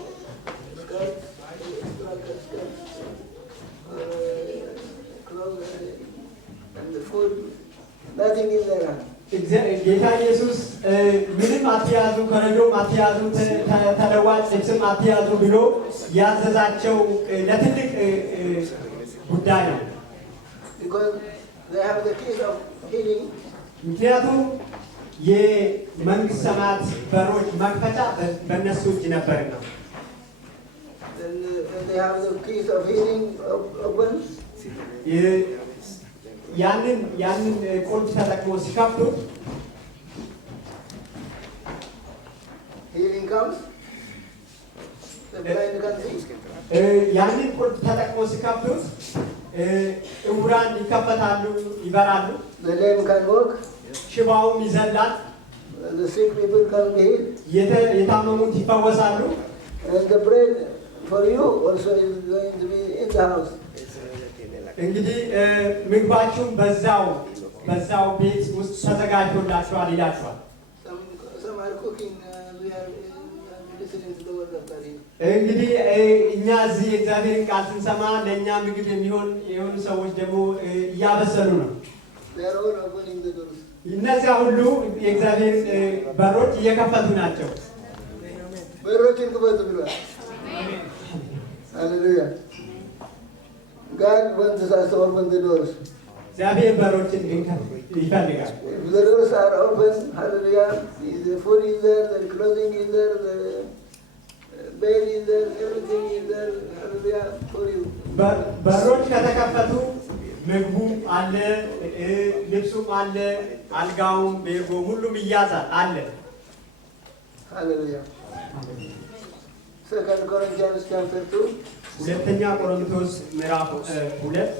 skirts, clothes, and the food. Nothing in their hand. ጌታ ኢየሱስ ምንም አትያዙ፣ ከረጆም አትያዙ፣ ተለዋጭ ልብስም አትያዙ ብሎ ያዘዛቸው ለትልቅ ጉዳይ ነው። Because they have the keys of healing. ምክንያቱም የመንግስት ሰማያት በሮች መክፈቻ በእነሱ እጅ ነበርና። Then they have the keys of healing open. ያንን ቁልፍ ተጠቅሞ ሲከፍቱት Healing comes. The blind can see. ያንን ቁልፍ ተጠቅሞ ሲከፍቱት እውራን ይከፈታሉ፣ ይበራሉ። The lame can walk. ሽባውም ይዘላል። The sick people can be healed. የታመሙት ይፈወሳሉ። And the bread for you also is going to be in the house. እንግዲህ ምግባችሁም በዛው ቤት ውስጥ ተዘጋጅቶላችኋል ይላችኋል። Some are cooking. We are listening to the word of God. እንግዲህ እኛ እዚህ የእግዚአብሔርን ቃል ስንሰማ ለእኛ ምግብ የሆኑ ሰዎች ደግሞ እያበሰሉ ነው። They are all opening the doors. እነዚያ ሁሉ የእግዚአብሔር በሮች እየከፈቱ ናቸው። በሮችን ክፈቱ ብሏል። Hallelujah. God wants us to open the doors. እግዚአብሔር በሮችን ይፈልጋል። If the doors are open, hallelujah, the food is there, the clothing is there, the bed is there, everything is there, hallelujah, for you. በሮች ከተከፈቱ ምግቡም አለ፣ ልብሱም አለ፣ አልጋውም፣ ቤርጎም ሁሉም ይያዛል አለ። Hallelujah. 2 Corinthians chapter 2. ሁለተኛ ቆሮንቶስ ምዕራፍ 2 2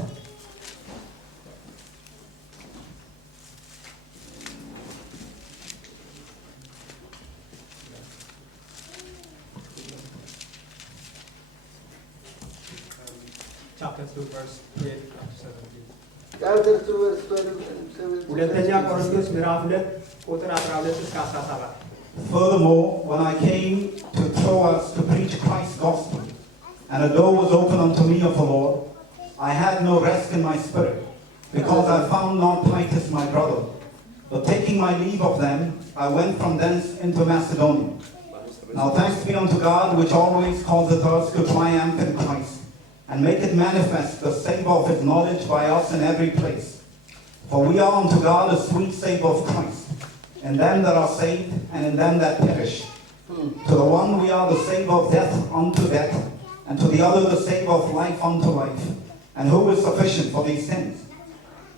chapter 2 verse 12 to 17. Chapter 2 verse 12 and 17. ሁለተኛ ቆሮንቶስ ምዕራፍ 2 ቁጥር 12 እስከ 17. Furthermore, when I came to Troas to preach Christ's gospel, and a door was opened unto me of the Lord, I had no rest in my spirit, because I found not Titus my brother. But taking my leave of them, I went from thence into Macedonia. Now thanks be unto God, which always causeth us to triumph in Christ, and maketh manifest the savour of his knowledge by us in every place. For we are unto God a sweet savour of Christ, in them that are saved, and in them that perish. To the one we are the savour of death unto death, and to the other the savour of life unto life. And who is sufficient for these things?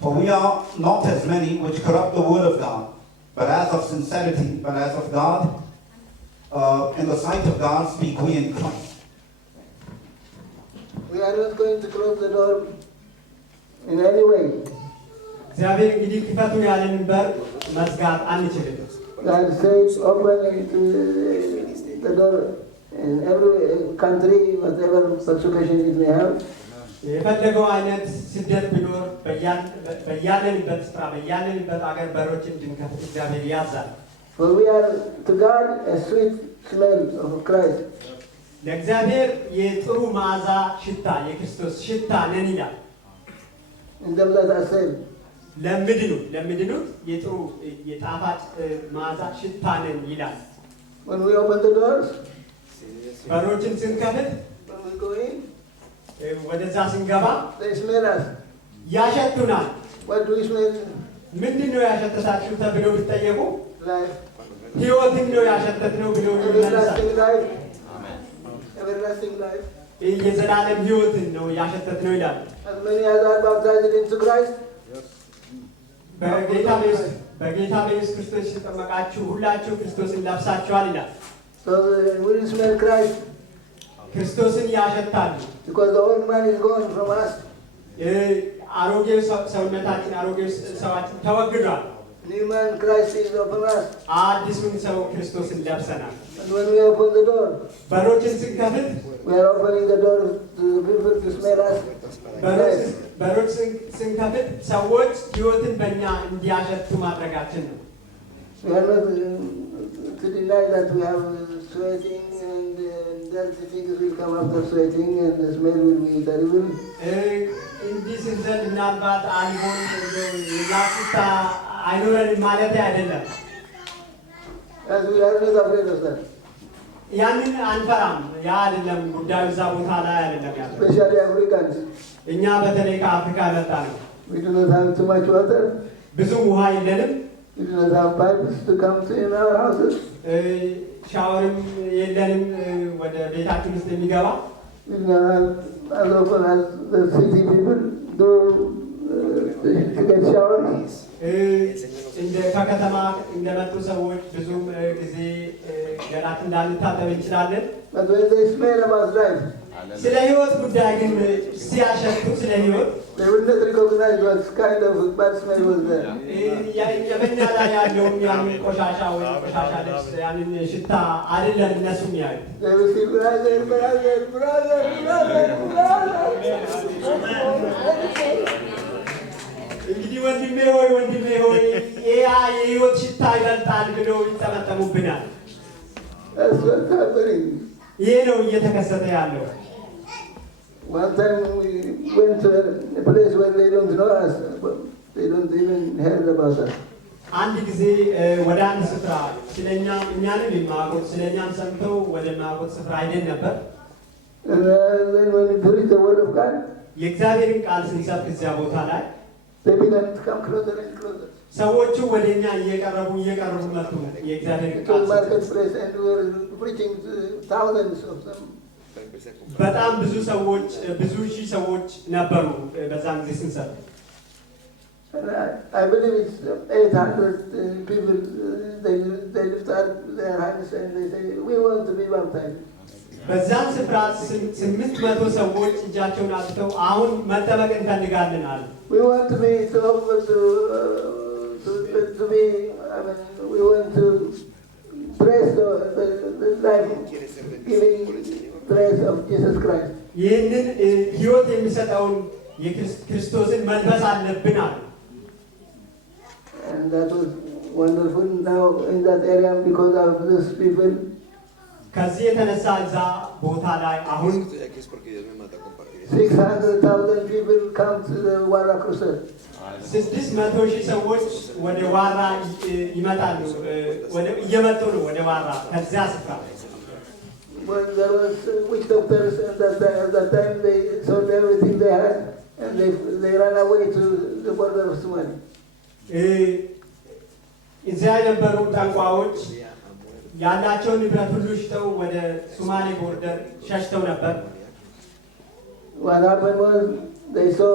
For we are not as many which corrupt the word of God, but as of sincerity, but as of God, in the sight of God speak we in Christ. We are not going to close the door in any way. እግዚአብሔር እንግዲህ ክፈቱ ያለንን በር መዝጋት አንችልም። God says open the door in every country, whatever persecution it may have. የፈለገው አይነት ስደት ቢኖር በያለንበት ስፍራ በያለንበት አገር በሮች እንድንከፍት እግዚአብሔር ያዛል። For we are to God a sweet smell of Christ. ለእግዚአብሔር የጥሩ መዓዛ ሽታ የክርስቶስ ሽታ ነን ይላል። In them that are saved. ለምድኑት የጥሩ የጣፋጭ መዓዛ ሽታ ነን ይላል። When we open the doors, በሮችን ስንከፍት when we go in, ወደዛ ስንገባ they smell us. ያሸቱናል። What do we smell? ምንድነው ያሸተታችሁ ተብለው ቢጠየቁ Life. ሕይወትን ነው ያሸተትነው ብለው ይመልሳሉ። Everlasting life. Everlasting life. የዘላለም ሕይወትን ነው ያሸተትነው ይላል። As many as are baptized into Christ, በጌታ በኢየሱስ ክርስቶስ የተጠመቃችሁ ሁላችሁ ክርስቶስን ለብሳችኋል ይላል። so we smell Christ ክርስቶስን ያሸታሉ። because the old man is gone from us. አሮጌው ሰውነታችን አሮጌው ሰዋችን ተወግዷል። New man Christ is upon us. አዲሱን ሰው ክርስቶስን ለብሰናል። And when we open the door, በሮችን ስንከፍት we are opening the door to people to smell us. በሮች ስንከፍት ሰዎች ሕይወትን በእኛ እንዲያሸቱ ማድረጋችን ነው። We are not to deny that we have sweating and dirty things will come after sweating and the smell will be terrible. እንዲህ ስንዘል ምናልባት አልቦን ላሽታ አይኖረንም ማለት አይደለም። As we are not afraid of that. ያንን አንፈራም። ያ አይደለም ጉዳዩ፣ እዛ ቦታ ላይ አይደለም ያለው። Especially Africans. እኛ በተለይ ከአፍሪካ መጣ ነው። We do not have too much water. ብዙ ውሃ የለንም። We do not have pipes to come to in our houses. ሻወርም የለንም ወደ ቤታችን ውስጥ የሚገባ። We do not have as often as the city people do to get showers. እንደ ከከተማ እንደመጡ ሰዎች ብዙም ጊዜ ገላት እንዳንታጠብ እንችላለን። But when they smell about life, ስለ ሕይወት ጉዳይ ግን ሲያሸቱ ስለ ሕይወት they will not recognize what kind of bad smell was there. የበኛ ላይ ያለውን ያንን ቆሻሻ ወይ ቆሻሻ ልብስ ያንን ሽታ አይደለም እነሱም ያዩ። They will see brother, brother, brother, brother, brother. እንግዲህ ወንድሜ ሆይ ያ የሕይወት ሽታ ይበልጣል ብለው ይጠመጠሙብናል። That's what's happening. ይሄ ነው እየተከሰተ ያለው። One time we went to a place where they don't know us, but they don't even heard about us. አንድ ጊዜ ወደ አንድ ስፍራ ስለኛ እኛንም የማያውቁት ስለኛም ሰምተው ወደ ማያውቁት ስፍራ ሄደን ነበር። And then when we preach the word of God, የእግዚአብሔርን ቃል ስንሰብክ እዚያ ቦታ ላይ they began to come closer and closer. ሰዎቹ ወደኛ እየቀረቡ መጡ። የእግዚአብሔርን It ቃል was marketplace and we were preaching to thousands of them. በጣም ብዙ ሺህ ሰዎች ነበሩ በዛን ጊዜ ስንሰብክ። And I believe it's 800 people. They lift up their hands and they say, "We want to be baptized." በዛን ስፍራ 800 ሰዎች እጃቸውን አጥተው አሁን መጠመቅ እንፈልጋለን አሉ። We want to be we want to praise the life-giving praise of Jesus Christ. ይህንን ሕይወት የሚሰጠውን የክርስቶስን መልበስ አለብን አሉ። And that was wonderful. Now in that area, because of these people, ከዚህ የተነሳ እዛ ቦታ ላይ አሁን Estoy aquí es porque Dios me manda a compartir. 600,000 people come to the Wara Crusade. 600,000 ሰዎች ወደ ዋራ ይመጣሉ። እየመጡ ነው ወደ ዋራ ከዚያ ስፍራ። When there was witch doctors at that time, they sold everything they had, and they ran away to the border of Somalia. እዚያ የነበሩ ጠንቋዮች ያላቸውን ንብረት ሁሉ ሽጠው ወደ ሶማሌ ቦርደር ሸሽተው ነበር። What happened was they saw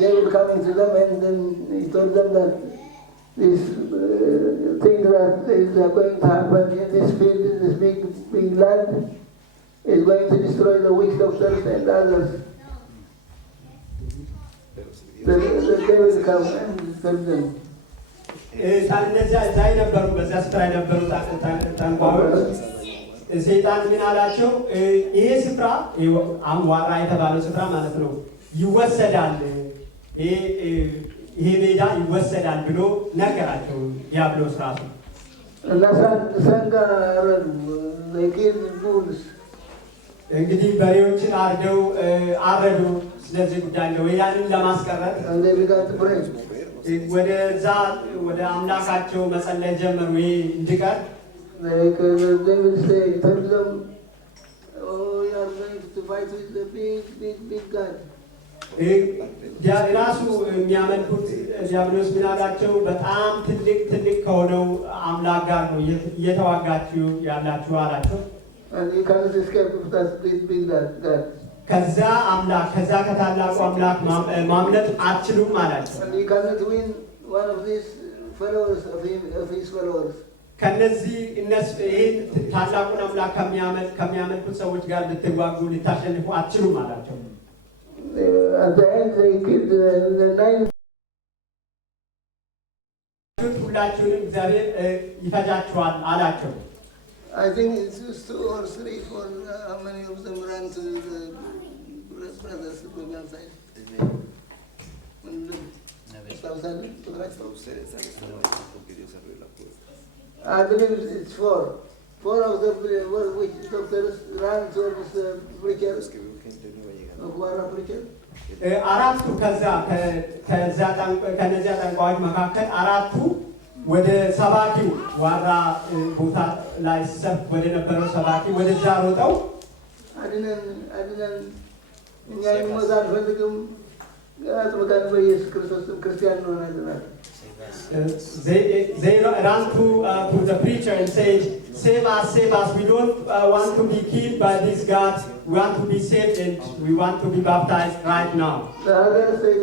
devil coming to them, and then he told them that this thing that is going to happen in this field, in this big land, is going to destroy the witch doctors and others. The devil will come and tell them. እነዚያ እዛ የነበሩ በዚያ ስፍራ የነበሩ ጠንቋዮች ሰይጣን ምን አላቸው? ይሄ ስፍራ አሁን ዋራ የተባለው ስፍራ ማለት ነው ይወሰዳል፣ ይሄ ሜዳ ይወሰዳል ብሎ ነገራቸው ዲያብሎስ ራሱ። እንግዲህ በሬዎችን አረዱ። ስለዚህ ጉዳይ ነው ያንን ለማስቀረት ወደዛ ወደ አምላካቸው መጸለይ ጀመሩ። ይሄ እንዲቀር ራሱ የሚያመልኩት ዲያብሎስ ምን አላቸው? በጣም ትልቅ ከሆነው አምላክ ጋር ነው እየተዋጋችሁ ያላችሁ አላቸው። ከዛ አምላክ ከዛ ከታላቁ አምላክ ማምለጥ አትችሉም አላቸው። ከነዚህ ይህን ታላቁን አምላክ ከሚያመልኩት ሰዎች ጋር ልትዋጉ ልታሸንፉ አትችሉም አላቸው። ሁላችሁንም እግዚአብሔር ይፈጃችኋል አላቸው። I think it's just 2 or 3 for how many of them ran to the brothers going outside. I believe it's 4. 4 of them which doctors ran towards the preacher. አራቱ ከነዚያ ጠንቋዮች መካከል አራቱ ወደ ሰባኪው ዋራ ቦታ ላይ ሰፍ ወደ ነበረው ሰባኪ ወደዛ ሮጠው አድነን እኛ ይሞዛል ፈልግም አጥምቀን በኢየሱስ ክርስቶስ ክርስቲያን እንሆናለን። They ran to the preacher and said, save us, we don't want to be killed by this God, we want to be saved and we want to be baptized right now. The others, they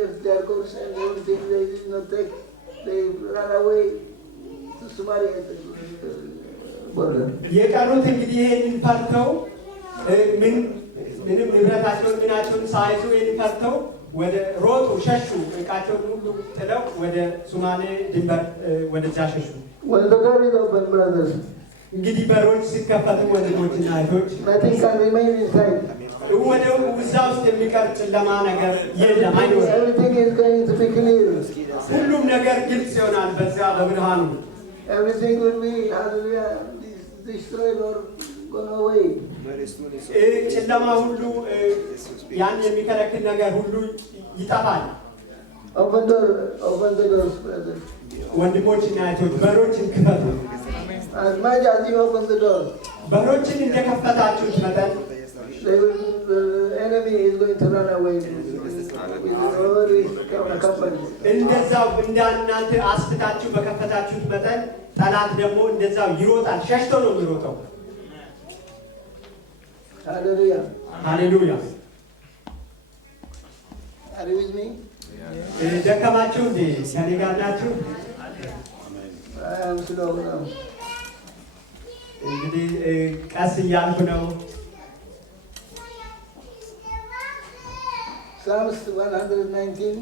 left their coats and everything, they did not take. They ran away to Somalia border. የቀሩት እንግዲህ ይሄንን ፈርተው ምንም ንብረታቸውን ምናቸውን ሳይዙ ይሄንን ፈርተው ወደ ሮጡ፣ ሸሹ። ዕቃቸውን ሁሉ ጥለው ወደ ሶማሌ ድንበር ወደዛ ሸሹ። When the door is open, brothers, እንግዲህ በሮች ሲከፈቱ ወንድሞችና እህቶች nothing can remain inside. ወደ ውዛ ውስጥ የሚቀር ጨለማ ነገር የለም፣ አይኖርም። Everything is going to be clear. ሁሉም ነገር ግልጽ ይሆናል በዚያ በብርሃኑ። Everything will be, hallelujah, destroyed or gone away. ጨለማ ሁሉ ያን የሚከለክል ነገር ሁሉ ይጠፋል። Open the doors, brothers. ወንድሞችና እህቶች በሮችን ክፈቱ። As much as you open the door, በሮችን እንደከፈታችሁት መጠን the enemy is going to run away. እንደዛው እናንተ አስፍታችሁ በከፈታችሁት መጠን ጠላት ደግሞ እንደዛው ይሮጣል፣ ሸሽቶ ነው የሚሮጠው። Hallelujah. ሃሌሉያ። Are you with me? ደከማችሁ እንዴ? ከኔ ጋር ናችሁ? I am slow now. እንግዲህ ቀስ እያልኩ ነው። Psalms 119,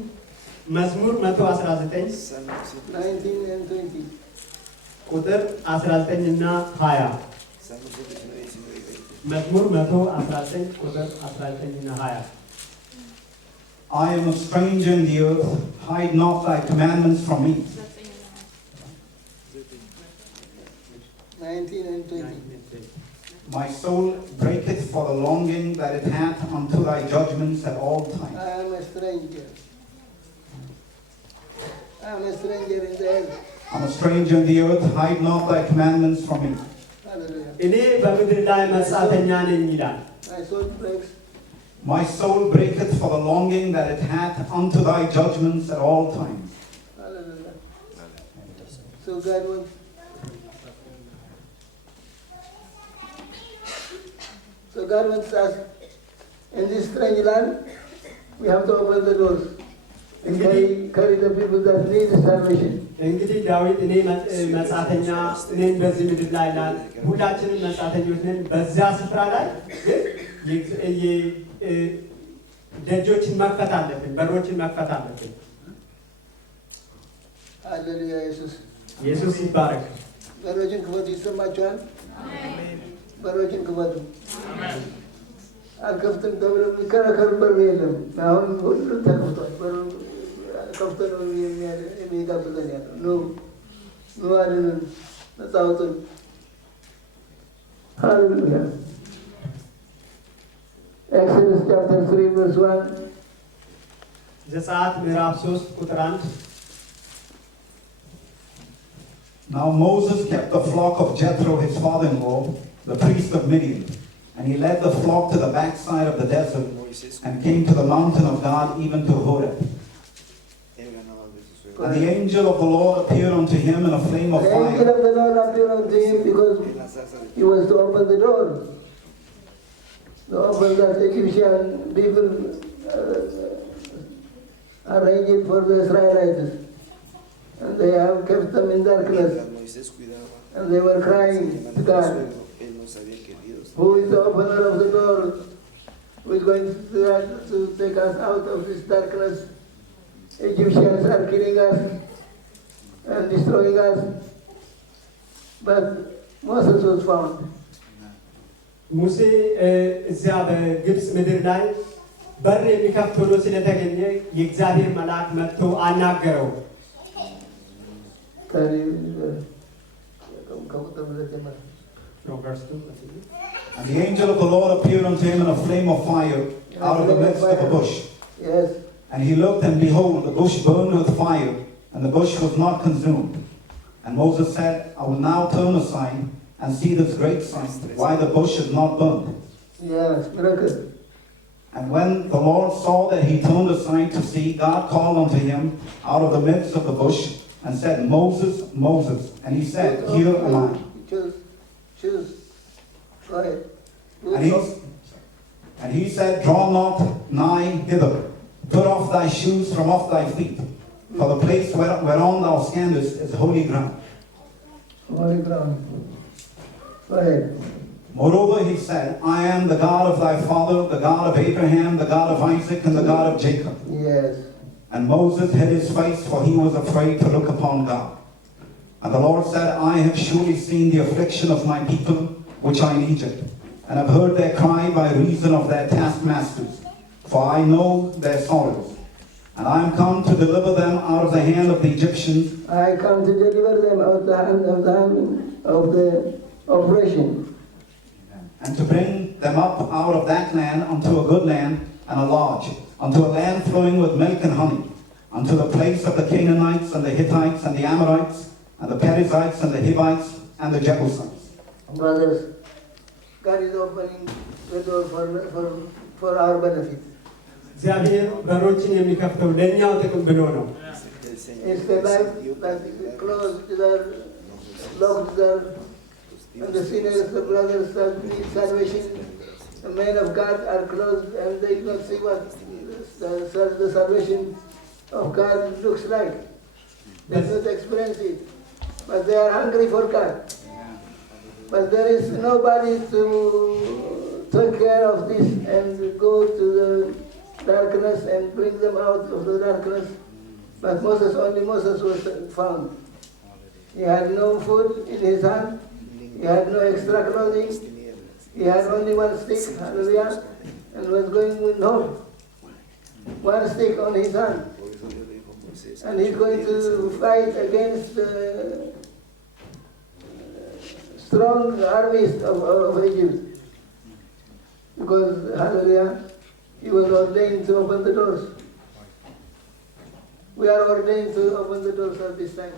መዝሙር 119 19 and 20. ቁጥር 19 እና 20 መዝሙር 119 ቁጥር 19 እና 20 I am a stranger in the earth, hide not thy commandments from me. 19 and 20. My soul breaketh for the longing that it hath unto thy judgments at all times. I am a stranger. I am a stranger in the earth. I'm a stranger in the earth, hide not thy commandments from me. Hallelujah. እኔ በምድር ላይ መጻተኛ ነኝ ይላል። My soul breaks. My soul breaketh for the longing that it hath unto thy judgments at all times. Hallelujah. So God wants. So God wants us in this strange land. We have to open the doors and carry the people that need salvation. እንግዲህ ዳዊት እኔ መጻተኛ እኔን በዚህ ምድር ላይ ላል ሁላችንም መጻተኞች ነን። በዚያ ስፍራ ላይ ግን ደጆችን መክፈት አለብን፣ በሮችን መክፈት አለብን። ሃሌሉያ። ኢየሱስ ይባረክ። በሮችን ክፈቱ። ይሰማችኋል? በሮችን ክፈቱ። አልከፍትም ተብሎ የሚከራከር በር የለም። አሁን ሁሉ ተከፍቷል። በሩ ከፍቶ ነው የሚጋብዘን ያለው። ኑ አድኑን፣ ነፃ አውጡን። ሃሌሉያ። Exodus chapter 3 verse 1. ዘጸአት ምዕራፍ 3 ቁጥር 1 Now Moses kept the flock of Jethro his father-in-law, the priest of Midian, and he led the flock to the backside of the desert and came to the mountain of God, even to Horeb. And the angel of the Lord appeared unto him in a flame of The angel fire. of the Lord appeared unto him because he was to open the door. To open that Egyptian people arranged for the Israelites. And they have kept them in darkness. And they were crying to God, who is the opener of the door? Who is going to take us out of this darkness? Egyptians are killing us and destroying us. But Moses was found. ሙሴ እዚያ በግብፅ ምድር ላይ በር የሚከፍት ሆኖ ስለተገኘ የእግዚአብሔር መልአክ መጥቶ አናገረው። And the angel of the Lord appeared unto him in a flame of fire out of the midst of a bush. Yes. And he looked, and behold, the bush burned with fire, and the bush was not consumed. And Moses said, I will now turn aside and see this great sign, why the bush is not burnt. Yes, miracle. And when the Lord saw that he turned aside to see, God called unto him out of the midst of the bush, and said, Moses, Moses. And he said, Here am I. Choose. Go ahead. And he said, Draw not nigh hither. Put off thy shoes from off thy feet. For the place whereon thou standest is holy ground. Holy ground. Go ahead. Moreover, he said, I am the God of thy father, the God of Abraham, the God of Isaac, and the God of Jacob. Yes. And Moses hid his face, for he was afraid to look upon God. And the Lord said, I have surely seen the affliction of my people, which are in Egypt, and have heard their cry by reason of their taskmasters. For I know their sorrows. And I am come to deliver them out of the hand of the Egyptians. I come to deliver them out of the hand of the oppression. And to bring them up out of that land unto a good land and a large, unto a land flowing with milk and honey, unto the place of the Canaanites and the Hittites and the Amorites and the Perizzites and the Hivites and the Jebusites. Brothers, God is opening the door for our benefit. እግዚአብሔር በሮችን የሚከፍተው ለኛው ጥቅም ብሎ ነው። It's the life that is closed there, locked there, and the sinners, the brothers that need salvation, the men of God are closed and they do not see what the salvation of God looks like. They do not experience it, but they are hungry for God. But there is nobody to take care of this and go to the darkness and bring them out of the darkness. But only Moses was found. He had no food in his hand. He had no extra clothing. He had only one stick, hallelujah, and was going with no. One stick on his hand. And he's going to fight against strong armies of Egypt. Because, hallelujah, he was ordained to open the doors. We are ordained to open the doors at this time.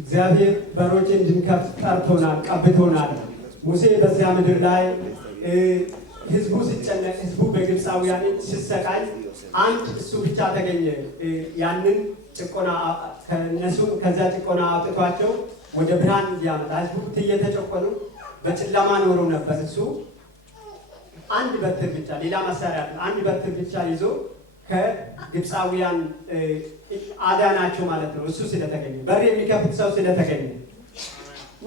እግዚአብሔር በሮችን እንድንከፍት ጠርቶናል፣ ቀብቶናል። ሙሴ በዚያ ምድር ላይ ህዝቡ ሲጨነቅ፣ ህዝቡ በግብፃውያን ሲሰቃይ አንድ እሱ ብቻ ተገኘ። ያንን ጭቆና ከዛ ጭቆና አውጥቷቸው ወደ ብርሃን እንዲያመጣ ህዝቡ እየተጨቆኑ በጨለማ ኖሮ ነበር። እሱ አንድ በትር ብቻ ሌላ መሳሪያ አንድ በትር ብቻ ይዞ ከግብፃውያን አዳናቸው ማለት ነው። እሱ ስለተገኘ በር የሚከፍት ሰው ስለተገኘ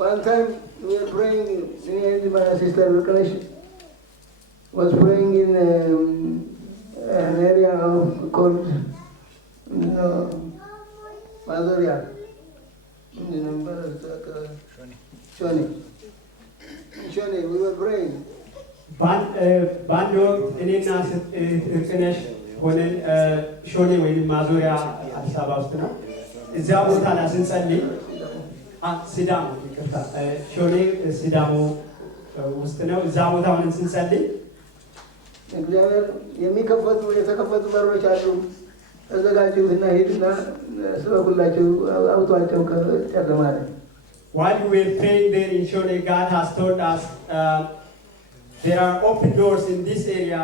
One time we were praying, me and my sister Rukanesh was praying in an area called Mazoria. Shoni, we were praying. በአንድ ወቅት እኔና እርቅነሽ ሆነን ሾኔ ወይም ማዞሪያ አዲስ አበባ ውስጥ ነው። እዚያ ቦታ ላይ ስንጸልይ ሲዳሞ ይቅርታ፣ ሾኔ ሲዳሞ ውስጥ ነው። እዛ ቦታ ሆነን ስንጸልይ እግዚአብሔር የሚከፈቱ የተከፈቱ በሮች አሉ፣ ተዘጋጁና ሂድና ስበኩላቸው፣ አውጧቸው ከጨለማ ላይ። While we were praying there in Shone, God has told us there are open doors in this area.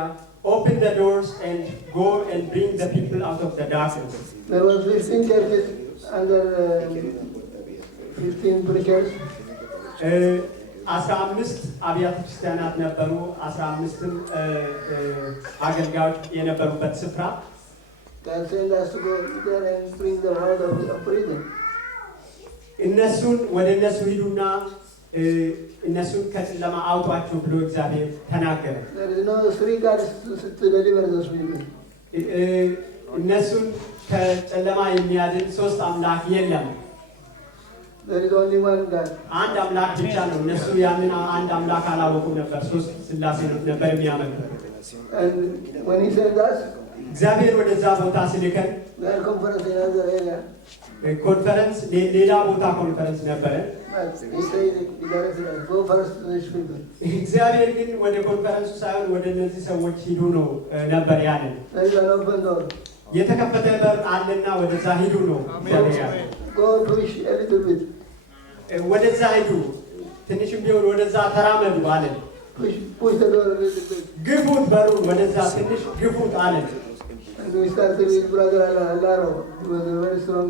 Open the doors and go and bring the people out of the darkness. There was 15 churches under 15 preachers. 15 አብያተ ክርስቲያናት ነበሩ። 15ም አገልጋዮች የነበሩበት ስፍራ God sent us to go there and bring them out of prison. እነሱን ወደ እነሱ ሂዱና እነሱን ከጨለማ አውጧቸው ብሎ እግዚአብሔር ተናገረ። There is no three gods to deliver those people. እነሱን ከጨለማ የሚያድን ሶስት አምላክ የለም። There is only one God. አንድ አምላክ ብቻ ነው። እነሱ ያንን አንድ አምላክ አላወቁም ነበር። ሶስት ስላሴ ነበር የሚያመልኩት። And when he sent us, እግዚአብሔር ወደዛ ቦታ ሲልከን we had conference in another area. ኮንፈረንስ ሌላ ቦታ ኮንፈረንስ ነበረ። But he said, he directed us, go first to these people. እግዚአብሔር ግን ወደ ኮንፈረንሱ ሳይሆን ወደ እነዚህ ሰዎች ሂዱ ነው ነበር ያለን። There is an open door. የተከፈተ በር አለና ወደዛ ሂዱ ነው እግዚአብሔር ያለን። Go push a little bit. ወደዛ ሂዱ፣ ትንሽም ቢሆን ወደዛ ተራመዱ አለን። Push the door a little bit. ግፉት፣ በሩን ወደዛ ትንሽ ግፉት አለን። And we started with Brother Alaro. He was a very strong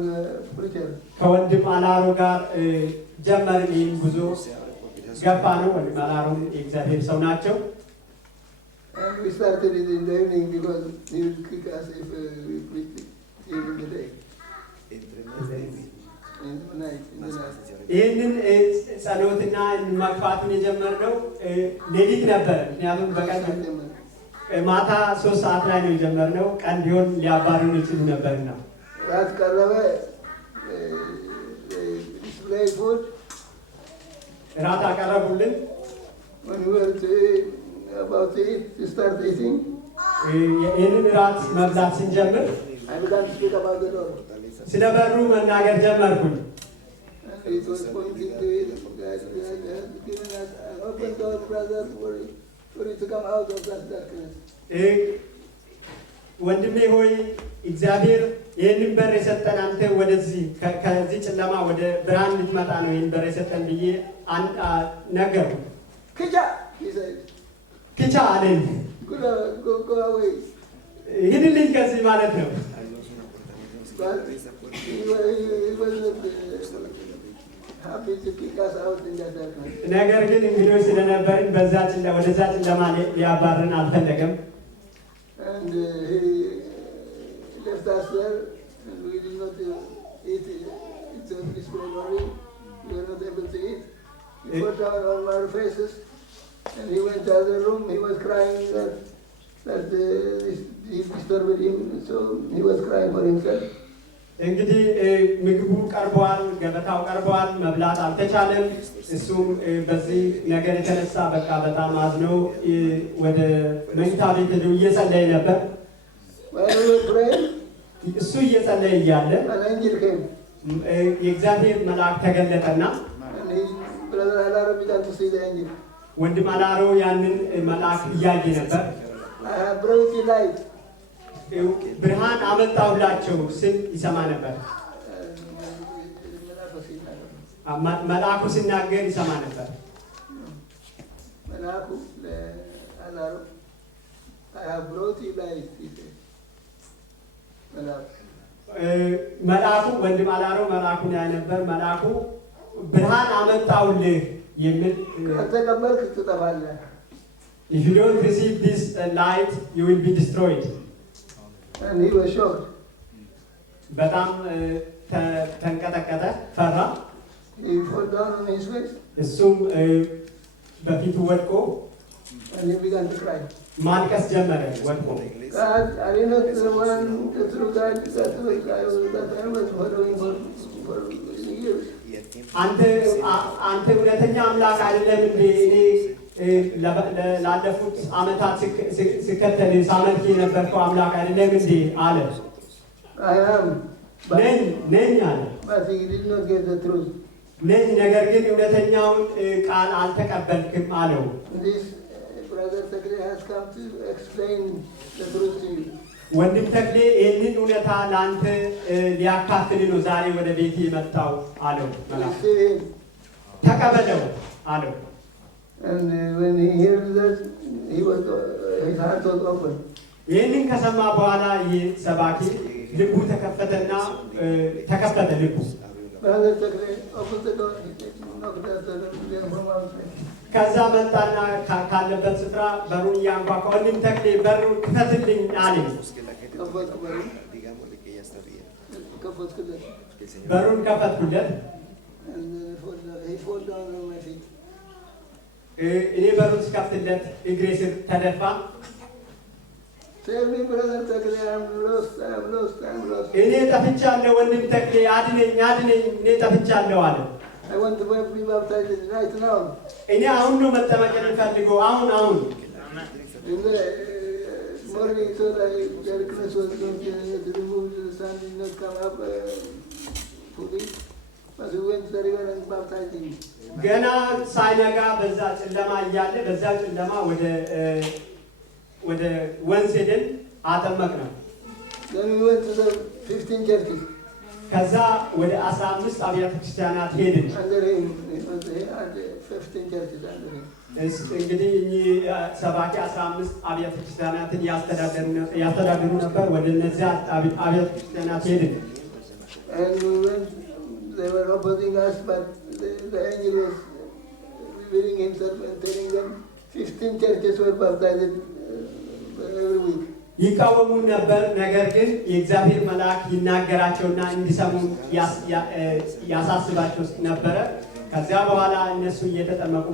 preacher. ከወንድም አላሮ ጋር ጀመርን ይህን ጉዞ ገፋ ነው። ወንድም አላሮ የእግዚአብሔር ሰው ናቸው። And we started it in the evening because he would kick us if we preached it during the day. In the night. ይህንን ጸሎትና መግፋቱን የጀመርነው ሌሊት ነበር። ምክንያቱም በቀን ማታ 3 ሰዓት ላይ ነው የጀመርነው። ቀን ቢሆን ሊያባሩን ይችሉ ነበርና ራት ቀረበ። display food. ራት አቀረቡልን። When we were about to eat, to start eating, ይህንን ራት መብላት ስንጀምር I began to speak about the door. ስለ በሩ መናገር ጀመርኩኝ። And it was pointing to it. God has given us an open door, brother, for you to come out of that darkness. ወንድሜ ሆይ እግዚአብሔር ይህንን በር የሰጠን አንተ ወደዚህ ከዚህ ጨለማ ወደ ብርሃን ልትመጣ ነው ይህን በር የሰጠን ብዬ ነገርኩ። Kicha, he said. ክቻ አለኝ። Go away. ሂድልኝ ከዚህ ማለት ነው። But he wasn't happy to kick us out in that darkness. ነገር ግን እንግዶች ስለነበርን ወደዛ ጨለማ ሊያባርን አልፈለገም። And he left us there, and we did not eat. It's on display only. We were not able to eat. He put down on our faces, and he went to the other room. He was crying that he disturbed him, so he was crying for himself. እንግዲህ ምግቡ ቀርቧል፣ ገበታው ቀርቧል፣ መብላት አልተቻለም። እሱም በዚህ ነገር የተነሳ በቃ በጣም አዝኖ ወደ መኝታ ቤት ሄዶ እየጸለየ ነበር። እሱ እየጸለየ እያለ የእግዚአብሔር መልአክ ተገለጠና ወንድም አላሮ ያንን መልአክ እያየ ነበር። ብርሃን አመጣሁላቸው ስል ይሰማ ነበር። መልአኩ ሲናገር ይሰማ ነበር። መልአኩ ወንድም አላሮ መልአኩን ያይ ነበር። መልአኩ ብርሃን አመጣሁልህ የሚል ከተቀበልክ ትጠፋለህ። If you don't receive this light, you will be destroyed. And he was shocked. በጣም ተንቀጠቀጠ፣ ፈራ። He fell down on his face. እሱም በፊቱ ወድቆ And he began to cry. ማልቀስ ጀመረ ወድቆ። God, are you not the one, the true God that I was following for years? አንተ እውነተኛ አምላክ አይደለም እንዴ? እኔ ላለፉት ዓመታት ስከተል ሳመልክ የነበርከው አምላክ አይደለም እንዴ አለ። I am. ነኝ አለ። But he did not get the truth. ነኝ፣ ነገር ግን እውነተኛውን ቃል አልተቀበልክም አለው። This brother Takle has come to explain the truth to you. ወንድም ተክሌ ይህንን እውነታ ለአንተ ሊያካፍል ነው ዛሬ ወደ ቤት የመጣው አለው። ተቀበለው አለው። And when he heard that, his heart was open. ይህንን ከሰማ በኋላ ይህ ሰባኪ ልቡ ተከፈተና ተከፈተ ልቡ። Brother Takle opened the door. He knocked at the door from outside. ከዛ መጣና ካለበት ስፍራ በሩን እያንኳኳ ወንድም ተክሌ በሩን ክፈትልኝ አለኝ። በሩን ከፈትኩለት። እኔ በሩን ስከፍትለት እግሬ ስር ተደፋ። እኔ ጠፍቻለሁ ወንድም ተክሌ አድነኝ፣ እኔ ጠፍቻለሁ አለ። እኔ አሁን ነው መጠመቅ የምፈልገው፣ አሁን morning so that darkness was going to remove the sun did not come up fully. But we went to the river and baptized him. ገና ሳይነጋ በዛ ጨለማ እያለ በዛ ጨለማ ወደ ወንዝ ሄደን አጠመቅነው። Then we went to the 15 churches. ከዛ ወደ 15 አብያተ ክርስቲያናት ሄድን። Under him, it was 15 churches under him. እንግዲህ እኚህ ሰባኪ 15 አብያተ ክርስቲያናትን ያስተዳድሩ ነበር። ወደ እነዚያ አብያተ ክርስቲያናት ሄድን። And we went, they were opposing us, but the angel was revealing himself and telling them 15 churches were baptized every week. ይቃወሙን ነበር። ነገር ግን የእግዚአብሔር መልአክ ይናገራቸውና እንዲሰሙ ያሳስባቸው ነበረ። ከዚያ በኋላ እነሱ እየተጠመቁ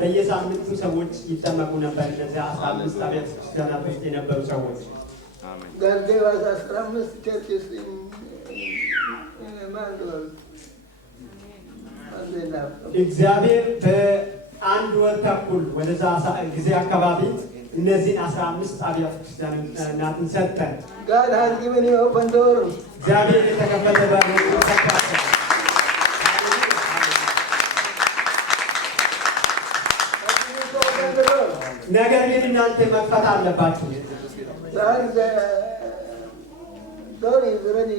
በየሳምንቱ ሰዎች ይጠመቁ ነበር። እነዚያ 15 አብያተ ክርስቲያናት ውስጥ የነበሩ ሰዎች God gave us 15 churches in Mandal. እግዚአብሔር በአንድ ወር ተኩል ወደዛ ጊዜ አካባቢ እነዚህን 15 አብያተ ክርስቲያናትን ሰጠን። God has given you open door. እግዚአብሔር የተከፈተ በር ሰጥቷል። ነገር ግን እናንተ መክፈት አለባችሁ። door is ready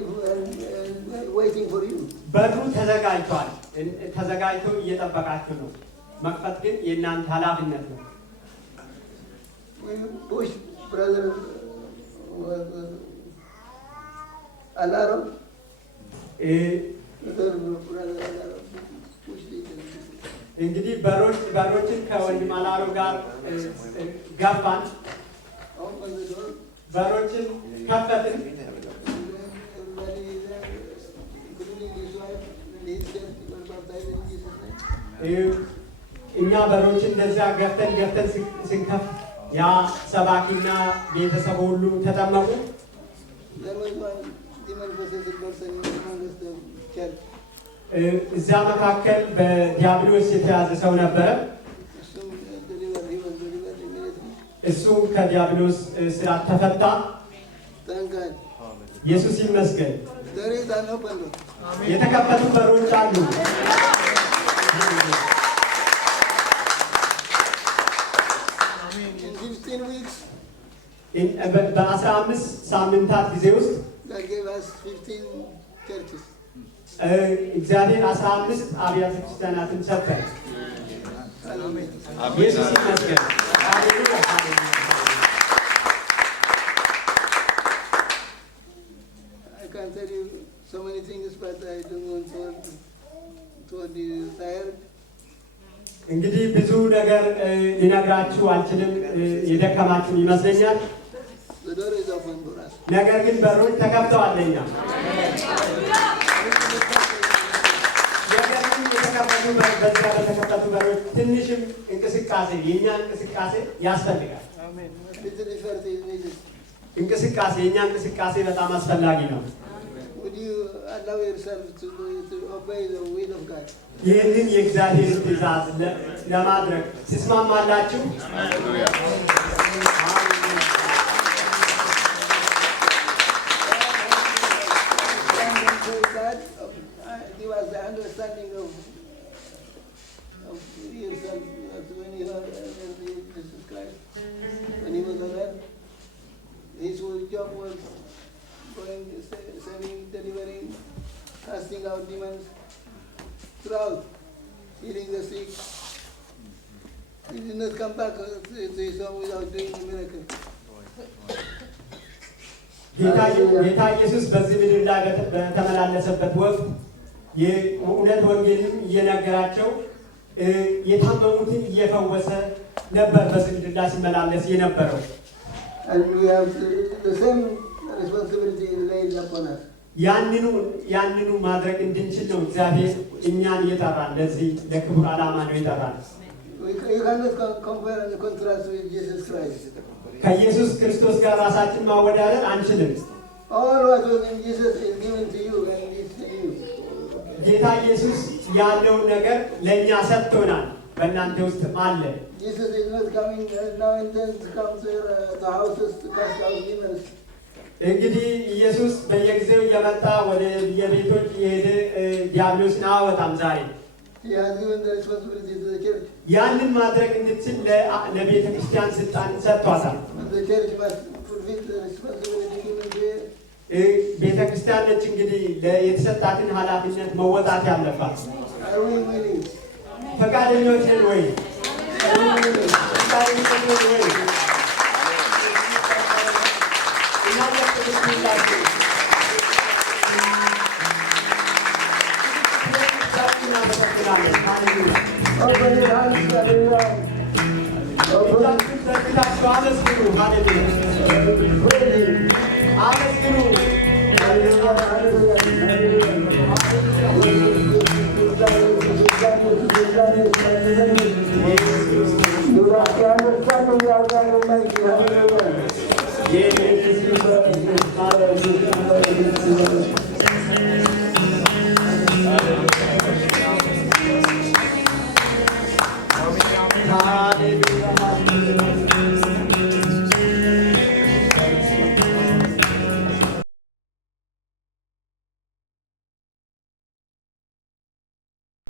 waiting for you. በሩ ተዘጋጅቷል። ተዘጋጅቶ እየጠበቃችሁ ነው። መክፈት ግን የእናንተ ኃላፊነት ነው። Push brother Alaro. እንግዲህ በሮችን ከወንድም አላሮ ጋር ገፋን። በሮችን ከፈትን። እኛ በሮችን እንደዚያ ገፍተን ስንከፍ ያ ሰባኪና ቤተሰቡ ሁሉ ተጠመቁ። እዚያ መካከል በዲያብሎስ የተያዘ ሰው ነበረ። እሱ ከዲያብሎስ ስራት ተፈታ። ኢየሱስ ይመስገን። የተከፈቱ በሮች አሉ። በ15 ሳምንታት ጊዜ ውስጥ እግዚአብሔር 15 አብያተ ክርስቲያናትን ሰጠን። ኢየሱስ ይመስገን። እንግዲህ ብዙ ነገር ሊነግራችሁ አልችልም፣ የደከማችሁ ይመስለኛል። ነገር ግን በሮች ተከፍተዋል ለኛ። ነገር ግን በተከፈቱ በሮች ትንሽም እንቅስቃሴ የኛ እንቅስቃሴ ያስፈልጋል። እንቅስቃሴ የኛ እንቅስቃሴ በጣም አስፈላጊ ነው። ይህንን የእግዚአብሔር ትእዛዝ ለማድረግ ትስማማላችሁ? Casting out demons, throughout, healing the sick. He did not come back to his home without doing the miracle. ጌታ ኢየሱስ በዚህ ምድር ላይ በተመላለሰበት ወቅት የእውነት ወንጌልን እየነገራቸው የታመሙትን እየፈወሰ ነበር። በዚህ ምድር ላይ ሲመላለስ የነበረው And we have the same responsibility laid upon us. ያንኑ ማድረግ እንድንችል ነው እግዚአብሔር እኛን የጠራን። ለዚህ ለክቡር ዓላማ ነው የጠራን። You cannot compare and contrast with Jesus Christ. ከኢየሱስ ክርስቶስ ጋር ራሳችን ማወዳደር አንችልም። All what was in Jesus is given to you and is to you. ጌታ ኢየሱስ ያለውን ነገር ለእኛ ሰጥቶናል፣ በእናንተ ውስጥ አለ። Jesus is not coming now and then to come to houses to cast out demons. እንግዲህ ኢየሱስ በየጊዜው እየመጣ ወደ የቤቶች የሄደ ዲያብሎስን አወጣም። ዛሬ He has given the responsibility to the church. ያንን ማድረግ እንድትችል ለቤተ ክርስቲያን ስልጣን ሰጥቷታል። The church must fulfill the responsibility given to her. ቤተ ክርስቲያን ነች እንግዲህ የተሰጣትን ኃላፊነት መወጣት ያለባት። Are we willing? ፈቃደኞች ነን ወይ? ፈቃደኞች ነን ወይ? Open your hands, hallelujah. Hallelujah.